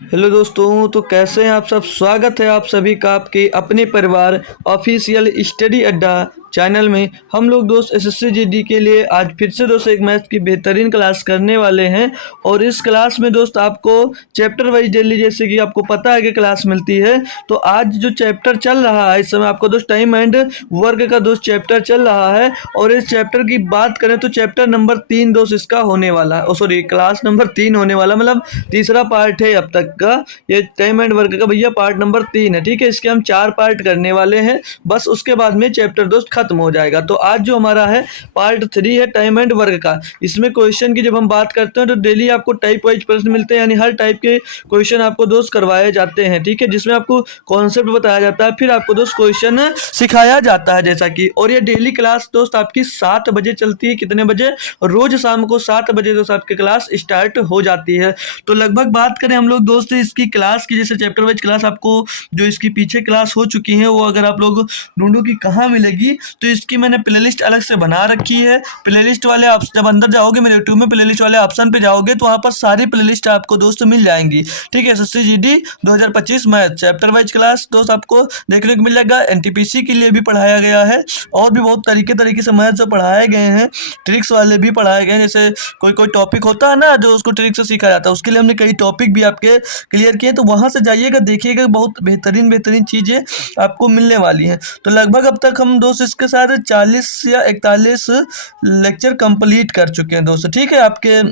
Hello दोस्तों, तो कैसे हैं आप सब। स्वागत है आप सभी का आपके अपने परिवार ऑफिशियल स्टडी अड्डा चैनल में। हम लोग दोस्त एसएससी जीडी के लिए आज फिर से दोस्त एक मैथ की बेहतरीन क्लास करने वाले हैं। और इस क्लास में दोस्त आपको चैप्टर वाइज डेली जैसे कि आपको पता है कि क्लास मिलती है। तो आज जो चैप्टर चल रहा है इस समय आपको दोस्त टाइम एंड वर्क का दोस्त चैप्टर चल रहा है। और इस चैप्टर की बात करें तो चैप्टर नंबर 3 दोस्त इसका होने वाला है। सॉरी, क्लास नंबर 3 होने वाला, मतलब तीसरा पार्ट है अब तक का। ये टाइम एंड वर्क का भैया पार्ट नंबर 3 है। ठीक है, इसके हम 4 पार्ट करने वाले हैं, बस उसके बाद में चैप्टर दोस्त खत्म हो जाएगा। तो आज जो हमारा है पार्ट 3 है टाइम एंड वर्क का। इसमें क्वेश्चन की जब हम बात करते हैं तो डेली आपको टाइप वाइज प्रश्न मिलते हैं, यानी हर टाइप के क्वेश्चन आपको दोस्त करवाए जाते हैं। ठीक है, जिसमें आपको कॉन्सेप्ट बताया जाता है, फिर आपको दोस्त क्वेश्चन सिखाया जाता है जैसा कि। और ये डेली क्लास दोस्त आपकी 7 बजे चलती है। कितने बजे? रोज शाम को 7 बजे दोस्त आपकी क्लास स्टार्ट हो जाती है। तो लगभग बात करें हम लोग दोस्त इसकी क्लास की, जैसे चैप्टर वाइज क्लास आपको जो इसकी पीछे क्लास हो चुकी है वो अगर आप लोग ढूंढो कि कहाँ मिलेगी, तो इसकी मैंने प्लेलिस्ट अलग से बना रखी है। प्लेलिस्ट वाले आप जब अंदर जाओगे मेरे यूट्यूब में प्लेलिस्ट वाले ऑप्शन पे जाओगे तो वहाँ पर सारी प्लेलिस्ट आपको दोस्त मिल जाएंगी। ठीक है, SSC GD 2025 math chapter wise class दोस्त आपको देखने को मिल जाएगा। एनटीपीसी के लिए भी पढ़ाया गया है और भी बहुत तरीके से मैथ जो पढ़ाए गए हैं, ट्रिक्स वाले भी पढ़ाए गए हैं। जैसे कोई कोई टॉपिक होता है ना जो उसको ट्रिक से सीखा जाता है, उसके लिए हमने कई टॉपिक भी आपके क्लियर किए। तो वहाँ से जाइएगा, देखिएगा, बहुत बेहतरीन चीज़ें आपको मिलने वाली हैं। तो लगभग अब तक हम दोस्त इसके साथ 40 या 41 लेक्चर कंप्लीट कर चुके हैं दोस्तों। ठीक है, आपके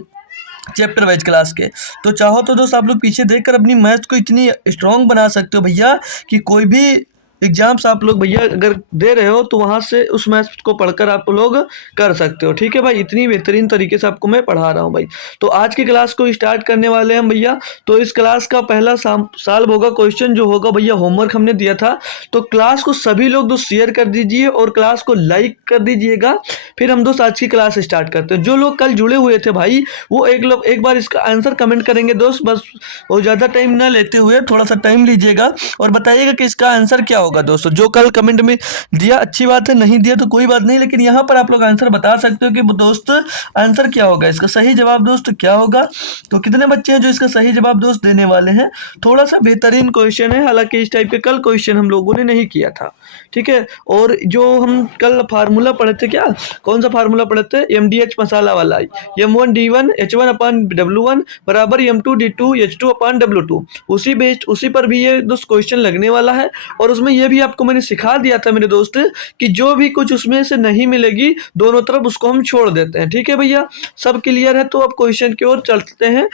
चैप्टर वाइज क्लास के। तो चाहो तो दोस्त आप लोग पीछे देखकर अपनी मैथ को इतनी स्ट्रांग बना सकते हो भैया कि कोई भी एग्जाम्स आप लोग भैया अगर दे रहे हो तो वहाँ से उस मैथ को पढ़कर आप लोग कर सकते हो। ठीक है भाई, इतनी बेहतरीन तरीके से आपको मैं पढ़ा रहा हूँ भाई। तो आज की क्लास को स्टार्ट करने वाले हैं भैया। तो इस क्लास का पहला साल होगा, क्वेश्चन जो होगा भैया होमवर्क हमने दिया था। तो क्लास को सभी लोग दोस्त शेयर कर दीजिए और क्लास को लाइक कर दीजिएगा। फिर हम दोस्त आज की क्लास स्टार्ट करते हैं। जो लोग कल जुड़े हुए थे भाई वो एक बार इसका आंसर कमेंट करेंगे दोस्त, बस वो ज़्यादा टाइम ना लेते हुए थोड़ा सा टाइम लीजिएगा और बताइएगा कि इसका आंसर क्या होगा दोस्तों। जो कल कमेंट में दिया अच्छी बात है, नहीं दिया तो कोई बात नहीं, लेकिन यहाँ पर आप लोग आंसर बता सकते हो कि दोस्त आंसर क्या होगा, इसका सही जवाब दोस्त क्या होगा। तो कितने बच्चे हैं जो इसका सही जवाब दोस्त देने वाले हैं। थोड़ा सा बेहतरीन क्वेश्चन है, हालांकि इस टाइप के कल क्वेश्चन हम लोगों ने नहीं किया था। ठीक है, और जो हम कल फार्मूला पढ़े थे, क्या कौन सा फार्मूला पढ़े थे? MDH मसाला वाला, M1D1 H1 अपान W1 बराबर M2D2 H2 अपान W2। उसी पर भी ये दोस्त क्वेश्चन लगने वाला है। और उसमें ये भी आपको मैंने सिखा दिया था मेरे दोस्त कि जो भी कुछ उसमें से नहीं मिलेगी दोनों तरफ उसको हम छोड़ देते हैं। ठीक है भैया, सब क्लियर है? तो अब क्वेश्चन की ओर चलते हैं।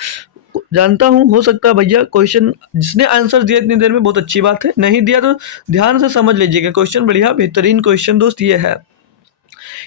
जानता हूँ हो सकता है भैया क्वेश्चन जिसने आंसर दिया इतनी देर में बहुत अच्छी बात है, नहीं दिया तो ध्यान से समझ लीजिएगा। क्वेश्चन बढ़िया बेहतरीन क्वेश्चन दोस्त ये है।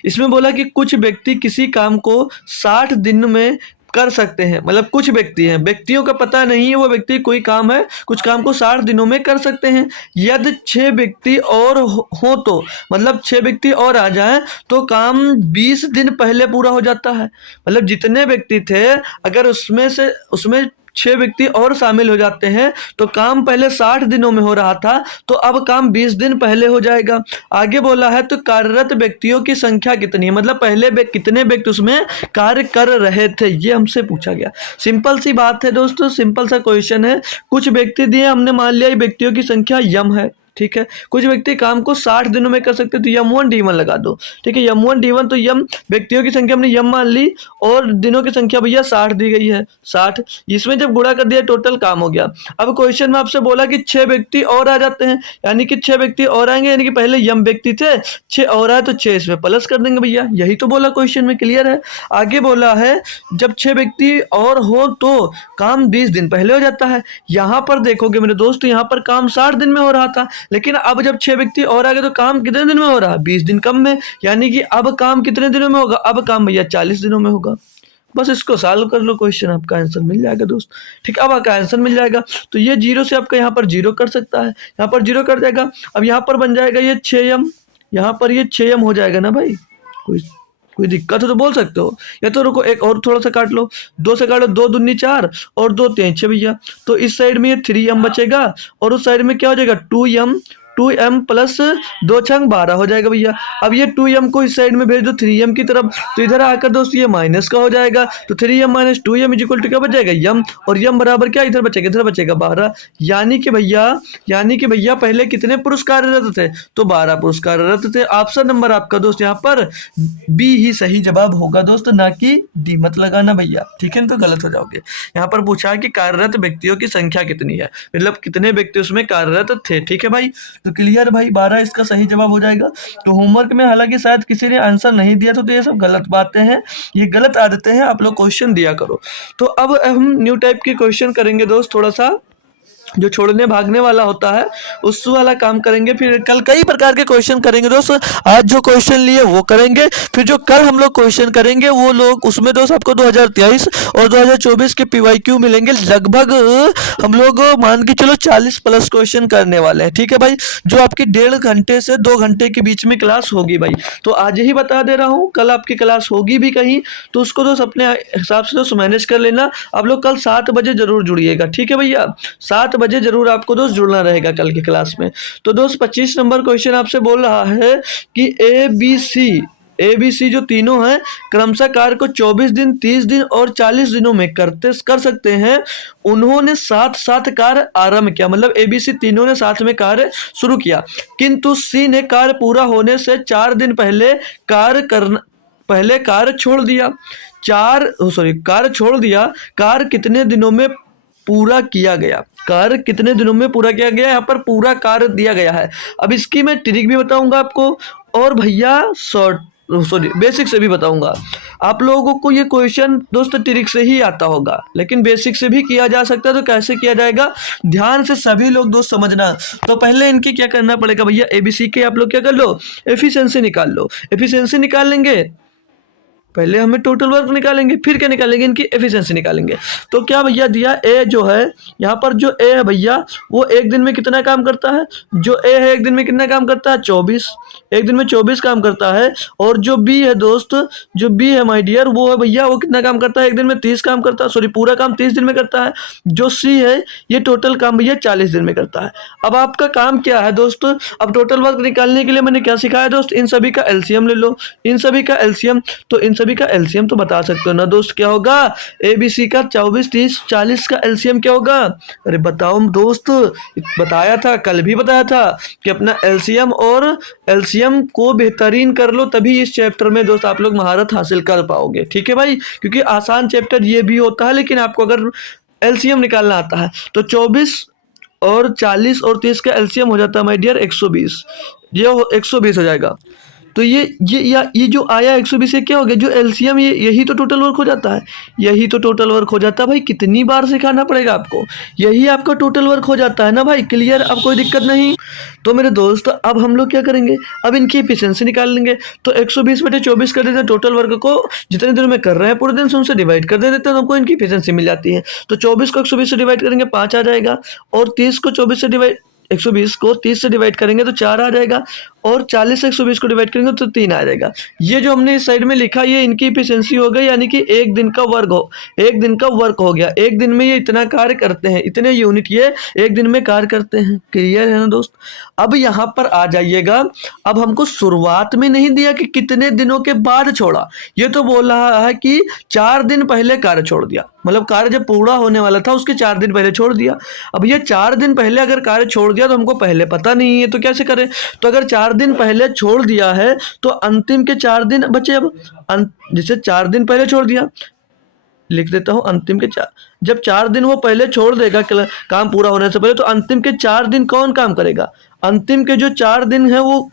इसमें बोला कि कुछ व्यक्ति किसी काम को 60 दिन में कर सकते हैं। मतलब कुछ व्यक्ति हैं, व्यक्तियों का पता नहीं है, वो व्यक्ति कोई काम है कुछ काम को 60 दिनों में कर सकते हैं। यदि 6 व्यक्ति और हो तो मतलब 6 व्यक्ति और आ जाएं तो काम 20 दिन पहले पूरा हो जाता है। मतलब जितने व्यक्ति थे अगर उसमें 6 व्यक्ति और शामिल हो जाते हैं तो काम पहले 60 दिनों में हो रहा था तो अब काम 20 दिन पहले हो जाएगा। आगे बोला है तो कार्यरत व्यक्तियों की संख्या कितनी है, मतलब पहले कितने व्यक्ति उसमें कार्य कर रहे थे, ये हमसे पूछा गया। सिंपल सी बात है दोस्तों, सिंपल सा क्वेश्चन है। कुछ व्यक्ति दिए, हमने मान लिया व्यक्तियों की संख्या यम है। ठीक है, कुछ व्यक्ति काम को 60 दिनों में कर सकते तो M1D1 लगा दो। ठीक है, M1D1 तो यम व्यक्तियों की संख्या हमने यम मान ली और दिनों की संख्या भैया 60 दी गई है 60। इसमें जब गुणा कर दिया टोटल काम हो गया। अब क्वेश्चन में आपसे बोला कि 6 व्यक्ति और आ जाते हैं, यानी कि 6 व्यक्ति और आएंगे, यानी कि पहले यम व्यक्ति थे 6 और आए तो 6 इसमें प्लस कर देंगे भैया। यही तो बोला क्वेश्चन में, क्लियर है। आगे बोला है जब 6 व्यक्ति और हो तो काम 20 दिन पहले हो जाता है। यहाँ पर देखोगे मेरे दोस्त, यहाँ पर काम 60 दिन में हो रहा था, लेकिन अब जब 6 व्यक्ति और आ गए तो काम कितने दिन में हो रहा है? 20 दिन कम में, यानी कि अब काम कितने दिनों में होगा? अब काम भैया 40 दिनों में होगा। बस इसको सॉल्व कर लो, क्वेश्चन आपका आंसर मिल जाएगा दोस्त। ठीक, अब आपका आंसर मिल जाएगा। तो ये 0 से आपका यहाँ पर 0 कर सकता है, यहाँ पर 0 कर जाएगा। अब यहाँ पर बन जाएगा ये 6m, यहाँ पर ये 6m हो जाएगा ना भाई। कोई दिक्कत है तो बोल सकते हो, या तो रुको एक और थोड़ा सा काट लो, 2 से काटो, 2 दूनी 4 और 2 3 6 भैया। तो इस साइड में ये 3m बचेगा और उस साइड में क्या हो जाएगा 2m 2m प्लस 2 छंग 12 हो जाएगा भैया। अब ये 2m को इस साइड में भेज दो 3m की तरफ, तो इधर आकर दोस्त ये माइनस का हो जाएगा, तो 3m minus 2m is equal to क्या बच जाएगा यम, और यम बराबर क्या इधर बचेगा 12। यानी कि भैया पहले कितने पुरुष कार्यरत थे, तो 12 पुरुष कार्यरत थे। ऑप्शन नंबर आपका दोस्त यहाँ पर बी ही सही जवाब होगा दोस्त, ना कि डी मत लगाना भैया, ठीक है, तो गलत हो जाओगे। यहाँ पर पूछा है कि कार्यरत व्यक्तियों की संख्या कितनी है, मतलब कितने व्यक्ति उसमें कार्यरत थे, ठीक है भाई। तो क्लियर भाई, 12 इसका सही जवाब हो जाएगा। तो होमवर्क में हालांकि शायद किसी ने आंसर नहीं दिया तो ये सब गलत बातें हैं, ये गलत आदतें हैं, आप लोग क्वेश्चन दिया करो। तो अब हम न्यू टाइप के क्वेश्चन करेंगे दोस्त, थोड़ा सा जो छोड़ने भागने वाला होता है उस वाला काम करेंगे। फिर कल कई प्रकार के क्वेश्चन करेंगे दोस्त, आज जो क्वेश्चन लिए वो करेंगे, फिर जो कल हम लोग क्वेश्चन करेंगे वो लोग उसमें दोस्त आपको 2023 और 2024 के पीवाईक्यू मिलेंगे। लगभग हम लोग मान के चलो 40 प्लस क्वेश्चन करने वाले हैं, ठीक है भाई, जो आपकी 1.5 घंटे से 2 घंटे के बीच में क्लास होगी भाई। तो आज ही बता दे रहा हूँ, कल आपकी क्लास होगी भी कहीं तो उसको दोस्त अपने हिसाब से दोस्त मैनेज कर लेना। आप लोग कल 7 बजे जरूर जुड़िएगा, ठीक है भैया, 7 बजे जरूर आपको दोस्त जुड़ना रहेगा कल की क्लास में। तो दोस्त 25 नंबर क्वेश्चन आपसे बोल रहा है कि ए बी सी जो तीनों हैं क्रमशः कार्य को 24 दिन, 30 दिन और 40 दिनों में कर सकते हैं। उन्होंने साथ साथ कार्य आरंभ किया, मतलब ए बी सी तीनों ने साथ में कार्य शुरू किया, किंतु सी ने कार्य पूरा होने से 4 दिन पहले कार्य छोड़ दिया। कार्य कितने दिनों में पूरा किया गया, कार्य कितने दिनों में पूरा किया गया, यहाँ पर पूरा कार्य दिया गया है। अब इसकी मैं ट्रिक भी बताऊंगा आपको, और भैया बेसिक से भी बताऊंगा। आप लोगों को ये क्वेश्चन दोस्त ट्रिक से ही आता होगा, लेकिन बेसिक से भी किया जा सकता है। तो कैसे किया जाएगा, ध्यान से सभी लोग दोस्त समझना। तो पहले इनकी क्या करना पड़ेगा भैया, एबीसी के आप लोग क्या कर लो, एफिशिएंसी निकाल लो। एफिशिएंसी निकाल लेंगे, पहले हमें टोटल वर्क निकालेंगे, फिर क्या निकालेंगे, इनकी एफिशिएंसी निकालेंगे। तो क्या भैया दिया, ए जो है यहाँ पर जो ए है भैया वो एक दिन में कितना काम करता है, जो ए है एक दिन में कितना काम करता है 24, एक दिन में 24 काम करता है। और जो बी है दोस्त, जो बी है माय डियर, वो है भैया वो कितना काम करता है, एक दिन में 30 काम करता है, सॉरी पूरा काम 30 दिन में करता है। जो सी है ये टोटल काम भैया 40 दिन में करता है। अब आपका काम क्या है दोस्त, अब टोटल वर्क निकालने के लिए मैंने क्या सिखाया दोस्त, इन सभी का एलसीएम ले लो, इन सभी का एलसीएम। तो इन सभी का एलसीएम तो बता सकते हो ना दोस्त, क्या होगा, एबीसी का 24, 30, 40 का एलसीएम क्या होगा। अरे बताओ दोस्त, बताया था, कल भी बताया था कि अपना एलसीएम और एलसीएम को बेहतरीन कर लो, तभी इस चैप्टर में दोस्त आप लोग महारत हासिल कर पाओगे, ठीक है भाई। क्योंकि आसान चैप्टर ये भी होता है, लेकिन आपको अगर एलसीएम निकालना आता है तो 24 और 40 और 30 का एलसीएम हो जाता है माय डियर 120, ये 120 हो जाएगा। तो ये जो आया 120 से क्या हो गया, जो एलसीएम यही तो टोटल वर्क हो जाता है, यही तो टोटल वर्क हो जाता है भाई। कितनी बार सिखाना पड़ेगा आपको, यही आपका टोटल वर्क हो जाता है ना भाई। क्लियर, अब कोई दिक्कत नहीं। तो मेरे दोस्त अब हम लोग क्या करेंगे, अब इनकी एफिशिएंसी निकाल लेंगे। तो 120/24 कर देते हैं, टोटल वर्क को जितने दिनों में कर रहे हैं पूरे दिन से उनसे डिवाइड कर देते हैं, तो हमको इनकी एफिशिएंसी मिल जाती है। तो 24 को 120 से डिवाइड करेंगे 5 आ जाएगा, और 30 को 24 से डिवाइड 120 को 30 से डिवाइड करेंगे तो 4 आ जाएगा, और 40 से 120 को डिवाइड करेंगे तो 3 आ जाएगा। ये जो हमने इस साइड में लिखा ये इनकी एफिशिएंसी हो गई, यानी कि एक दिन का वर्क हो गया। एक दिन में ये इतना कार्य करते हैं, इतने यूनिट ये एक दिन में कार्य करते हैं। क्लियर है ना दोस्त। अब यहाँ पर आ जाइएगा, अब हमको शुरुआत में नहीं दिया कि कितने दिनों के बाद छोड़ा, ये तो बोल रहा है कि 4 दिन पहले कार्य छोड़ दिया, मतलब कार्य जब पूरा होने वाला था उसके 4 दिन पहले छोड़ दिया। अब ये 4 दिन पहले अगर कार्य छोड़ दिया तो हमको पहले पता नहीं है, तो कैसे करें। तो अगर 4 दिन पहले छोड़ दिया है तो अंतिम के 4 दिन बचे। अब जैसे 4 दिन पहले छोड़ दिया, लिख देता हूं अंतिम के 4, जब 4 दिन वो पहले छोड़ देगा काम पूरा होने से पहले, तो अंतिम के 4 दिन कौन काम करेगा। अंतिम के जो 4 दिन है वो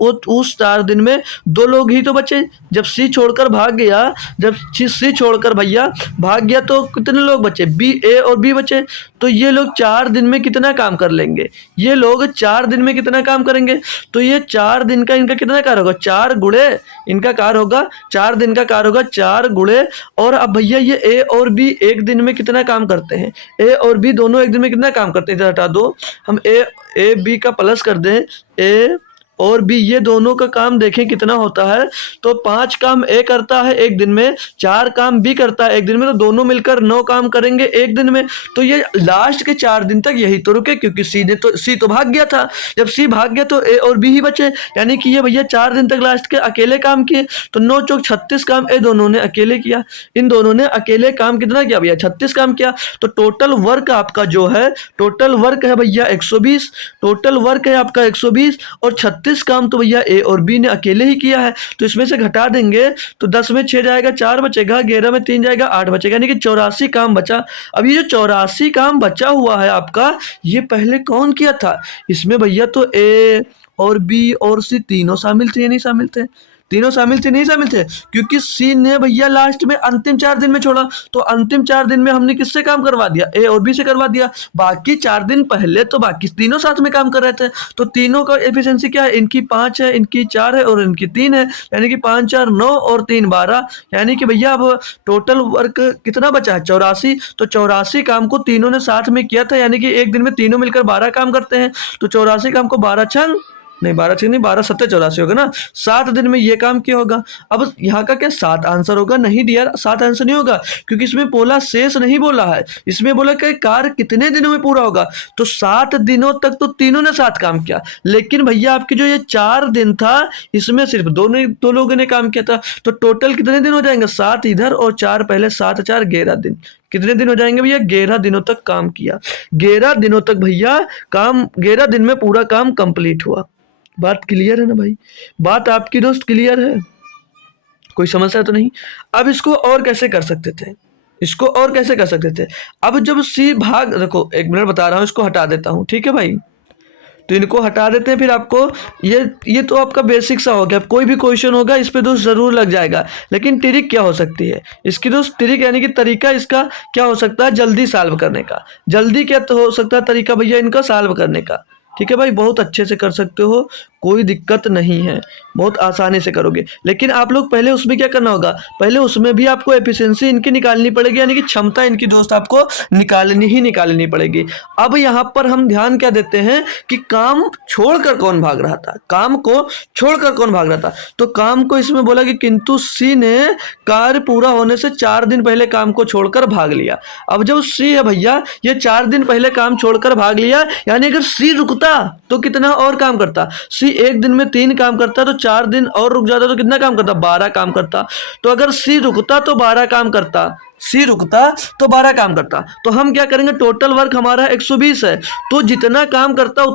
उस 4 दिन में 2 लोग ही तो बचे। जब सी छोड़कर भाग गया, जब सी छोड़कर भैया भाग गया तो कितने लोग बचे, बी, ए और बी बचे। तो ये लोग 4 दिन में कितना काम कर लेंगे, ये लोग 4 दिन में कितना काम करेंगे। तो ये 4 दिन का इनका कितना कार्य होगा, 4 गुणे इनका कार्य होगा, 4 दिन का कार्य होगा 4 गुणे। और अब भैया ये ए और बी एक दिन में कितना काम करते हैं, ए और बी दोनों एक दिन में कितना काम करते हैं, इधर हटा दो, हम ए बी का प्लस कर दें, ए और बी ये दोनों का काम देखें कितना होता है, तो 5 काम ए करता है एक दिन में, 4 काम बी करता है एक दिन में, तो दोनों मिलकर 9 काम करेंगे एक दिन में। तो ये लास्ट के 4 दिन तक यही तो रुके, क्योंकि सी तो भाग गया था। जब सी भाग गया तो ए और बी ही बचे, यानी कि ये भैया 4 दिन तक लास्ट के अकेले काम किए। तो 9 चौक 36 काम ए दोनों ने अकेले किया। इन दोनों ने अकेले काम कितना किया भैया? 36 काम किया। तो टोटल वर्क आपका जो है, टोटल वर्क है भैया 120, टोटल वर्क है आपका 120, और 36 काम तो भैया ए और बी ने अकेले ही किया है। तो इसमें से घटा देंगे तो 10 में 6 जाएगा, 4 बचेगा, 11 में 3 जाएगा, 8 बचेगा, यानी कि 84 काम बचा। अब ये जो 84 काम बचा हुआ है आपका, ये पहले कौन किया था? इसमें भैया तो ए और बी और सी तीनों शामिल थे या नहीं शामिल थे? तीनों शामिल थे, नहीं शामिल थे, क्योंकि सी ने भैया लास्ट में अंतिम 4 दिन में छोड़ा। तो अंतिम 4 दिन में हमने किससे काम करवा दिया? ए और बी से करवा दिया। बाकी 4 दिन पहले तो बाकी तीनों साथ में काम कर रहे थे। तो तीनों का एफिशिएंसी क्या है? इनकी 5 है, इनकी 4 है और इनकी 3 है, यानी कि 5 4 9 और 3 12, यानी कि भैया अब टोटल वर्क कितना बचा है? 84। तो 84 काम को तीनों ने साथ में किया था, यानी कि एक दिन में तीनों मिलकर 12 काम करते हैं। तो 84 काम को 12 छंग नहीं, 12 छः नहीं, 12 सत्ते 84 होगा ना। 7 दिन में ये काम किया होगा। अब यहाँ का क्या 7 आंसर होगा? नहीं डियर, 7 आंसर नहीं होगा, क्योंकि इसमें बोला शेष नहीं बोला है, इसमें बोला कि कार्य कितने दिनों में पूरा होगा। तो 7 दिनों तक तो तीनों ने साथ काम किया, लेकिन भैया आपकी जो ये 4 दिन था, इसमें सिर्फ दो लोगों ने काम किया था। तो टोटल कितने दिन हो जाएंगे? 7 इधर और 4 पहले, 7 4 11 दिन। कितने दिन हो जाएंगे भैया? 11 दिनों तक काम किया। 11 दिनों तक भैया काम, 11 दिन में पूरा काम कंप्लीट हुआ। बात क्लियर है ना भाई? बात आपकी दोस्त क्लियर है? कोई समस्या तो नहीं? अब इसको और कैसे कर सकते थे? इसको और कैसे कर सकते थे? अब जब सी भाग, देखो 1 मिनट बता रहा हूँ, इसको हटा देता हूँ, ठीक है भाई? तो इनको हटा देते हैं, फिर आपको ये तो आपका बेसिक सा हो गया। अब कोई भी क्वेश्चन होगा इस पे दोस्त जरूर लग जाएगा, लेकिन ट्रिक क्या हो सकती है इसकी दोस्त? ट्रिक यानी कि तरीका इसका क्या हो सकता है? जल्दी सॉल्व करने का। जल्दी क्या तो हो सकता है तरीका भैया इनका सॉल्व करने का? ठीक है भाई, बहुत अच्छे से कर सकते हो, कोई दिक्कत नहीं है, बहुत आसानी से करोगे। लेकिन आप लोग पहले उसमें क्या करना होगा? पहले उसमें भी आपको एफिशिएंसी इनकी निकालनी पड़ेगी, यानी कि क्षमता इनकी दोस्त आपको निकालनी पड़ेगी। अब यहाँ पर हम ध्यान क्या देते हैं कि काम छोड़कर कौन भाग रहा था? काम को छोड़कर कौन भाग रहा था? तो काम को इसमें बोला कि किंतु सी ने कार्य पूरा होने से 4 दिन पहले काम को छोड़कर भाग लिया। अब जब सी है भैया, ये 4 दिन पहले काम छोड़कर भाग लिया, यानी अगर सी रुकता तो कितना और काम करता? सी एक दिन में 3 काम करता, तो 4 दिन और रुक जाता तो कितना काम करता? 12 काम करता। तो अगर सी रुकता तो 12 काम करता, सी रुकता तो 12 काम करता। तो हम क्या करेंगे? टोटल वर्क हमारा 120 है, तो जितना काम करता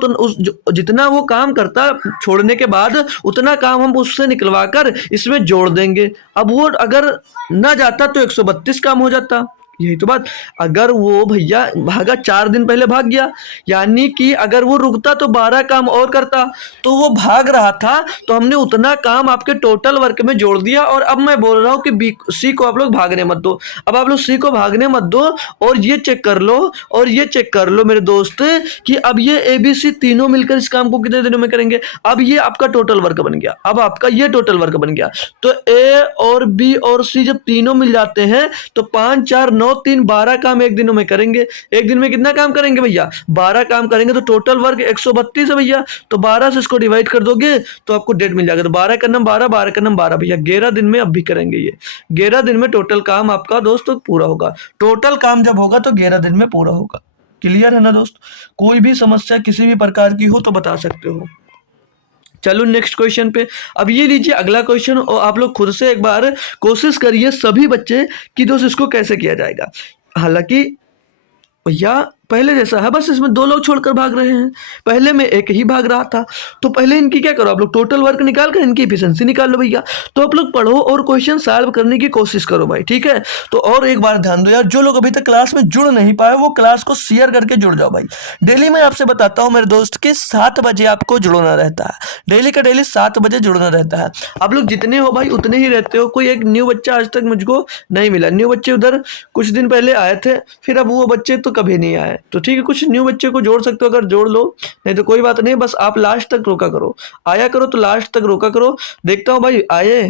जितना वो काम करता छोड़ने के बाद, उतना काम हम उससे निकलवा कर इसमें जोड़ देंगे। अब वो अगर ना जाता तो 132 काम हो जाता। यही तो बात। अगर वो भैया भागा 4 दिन पहले भाग गया, यानी कि अगर वो रुकता तो 12 काम और करता। तो वो भाग रहा था, तो हमने उतना काम आपके टोटल वर्क में जोड़ दिया। और अब मैं बोल रहा हूँ कि सी को आप लोग भागने मत दो। अब आप लोग सी को भागने मत दो, और ये चेक कर लो, और ये चेक कर लो मेरे दोस्त, कि अब ये ए बी सी तीनों मिलकर इस काम को कितने दिनों में करेंगे। अब ये आपका टोटल वर्क बन गया, अब आपका ये टोटल वर्क बन गया। तो ए और बी और सी जब तीनों मिल जाते हैं, तो 5 4 9 3 12 काम एक दिनों में करेंगे। एक दिन में कितना काम करेंगे भैया? 12 काम करेंगे। तो टोटल वर्क 132 है भैया, तो 12 से इसको डिवाइड कर दोगे तो आपको डेट मिल जाएगा। तो 12 का नंबर 12, 12 का नंबर 12 भैया, 11 दिन में अब भी करेंगे ये। 11 दिन में टोटल काम आपका दोस्तों पूरा होगा। टोटल काम जब होगा तो 11 दिन में पूरा होगा। क्लियर है ना दोस्त? कोई भी समस्या किसी भी प्रकार की हो तो बता सकते हो। चलो नेक्स्ट क्वेश्चन पे। अब ये लीजिए अगला क्वेश्चन, और आप लोग खुद से एक बार कोशिश करिए सभी बच्चे कि दोस्त इसको कैसे किया जाएगा। हालांकि भैया पहले जैसा है, बस इसमें 2 लोग छोड़कर भाग रहे हैं, पहले में एक ही भाग रहा था। तो पहले इनकी क्या करो आप लोग? टोटल वर्क निकाल कर इनकी एफिशिएंसी निकाल लो भैया। तो आप लोग पढ़ो और क्वेश्चन सॉल्व करने की कोशिश करो भाई, ठीक है? तो और एक बार ध्यान दो यार, जो लोग अभी तक क्लास में जुड़ नहीं पाए वो क्लास को शेयर करके जुड़ जाओ भाई। डेली मैं आपसे बताता हूँ मेरे दोस्त के 7 बजे आपको जुड़ना रहता है, डेली का डेली 7 बजे जुड़ना रहता है। आप लोग जितने हो भाई उतने ही रहते हो। कोई एक न्यू बच्चा आज तक मुझको नहीं मिला। न्यू बच्चे उधर कुछ दिन पहले आए थे, फिर अब वो बच्चे तो कभी नहीं आए। तो ठीक है, कुछ न्यू बच्चे को जोड़ सकते हो अगर जोड़ लो, नहीं तो कोई बात नहीं। बस आप लास्ट तक रोका करो, आया करो तो लास्ट तक रोका करो। देखता हूँ भाई आए,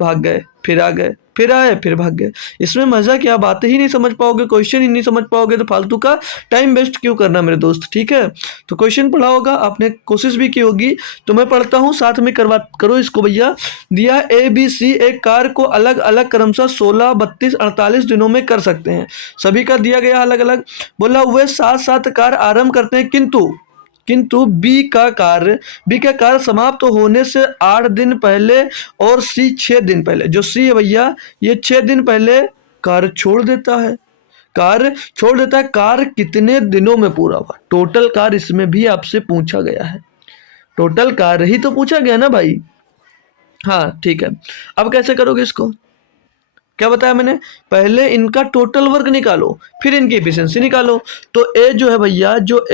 भाग गए, फिर आ गए, फिर आए, फिर भाग गए। इसमें मज़ा क्या, बातें ही नहीं समझ पाओगे, क्वेश्चन ही नहीं समझ पाओगे, तो फालतू का टाइम वेस्ट क्यों करना मेरे दोस्त, ठीक है। तो क्वेश्चन पढ़ा होगा आपने, कोशिश भी की होगी, तो मैं पढ़ता हूँ, साथ में करवा करो इसको भैया। दिया ए बी सी एक कार को अलग अलग क्रमशः 16, 32, 48 दिनों में कर सकते हैं। सभी का दिया गया अलग अलग। बोला वे साथ साथ कार आरंभ करते हैं, किंतु किंतु बी का कार्य समाप्त होने से 8 दिन पहले और सी 6 दिन पहले। जो सी है भैया, ये 6 दिन पहले कार्य छोड़ देता है। कार्य छोड़ देता है। कार्य कितने दिनों में पूरा हुआ, टोटल कार्य इसमें भी आपसे पूछा गया है। टोटल कार्य ही तो पूछा गया ना भाई। हाँ ठीक है, अब कैसे करोगे इसको, क्या बताया मैंने, पहले इनका टोटल वर्क निकालो, फिर इनकी एफिशिएंसी निकालो। तो ए जो है भैया, जो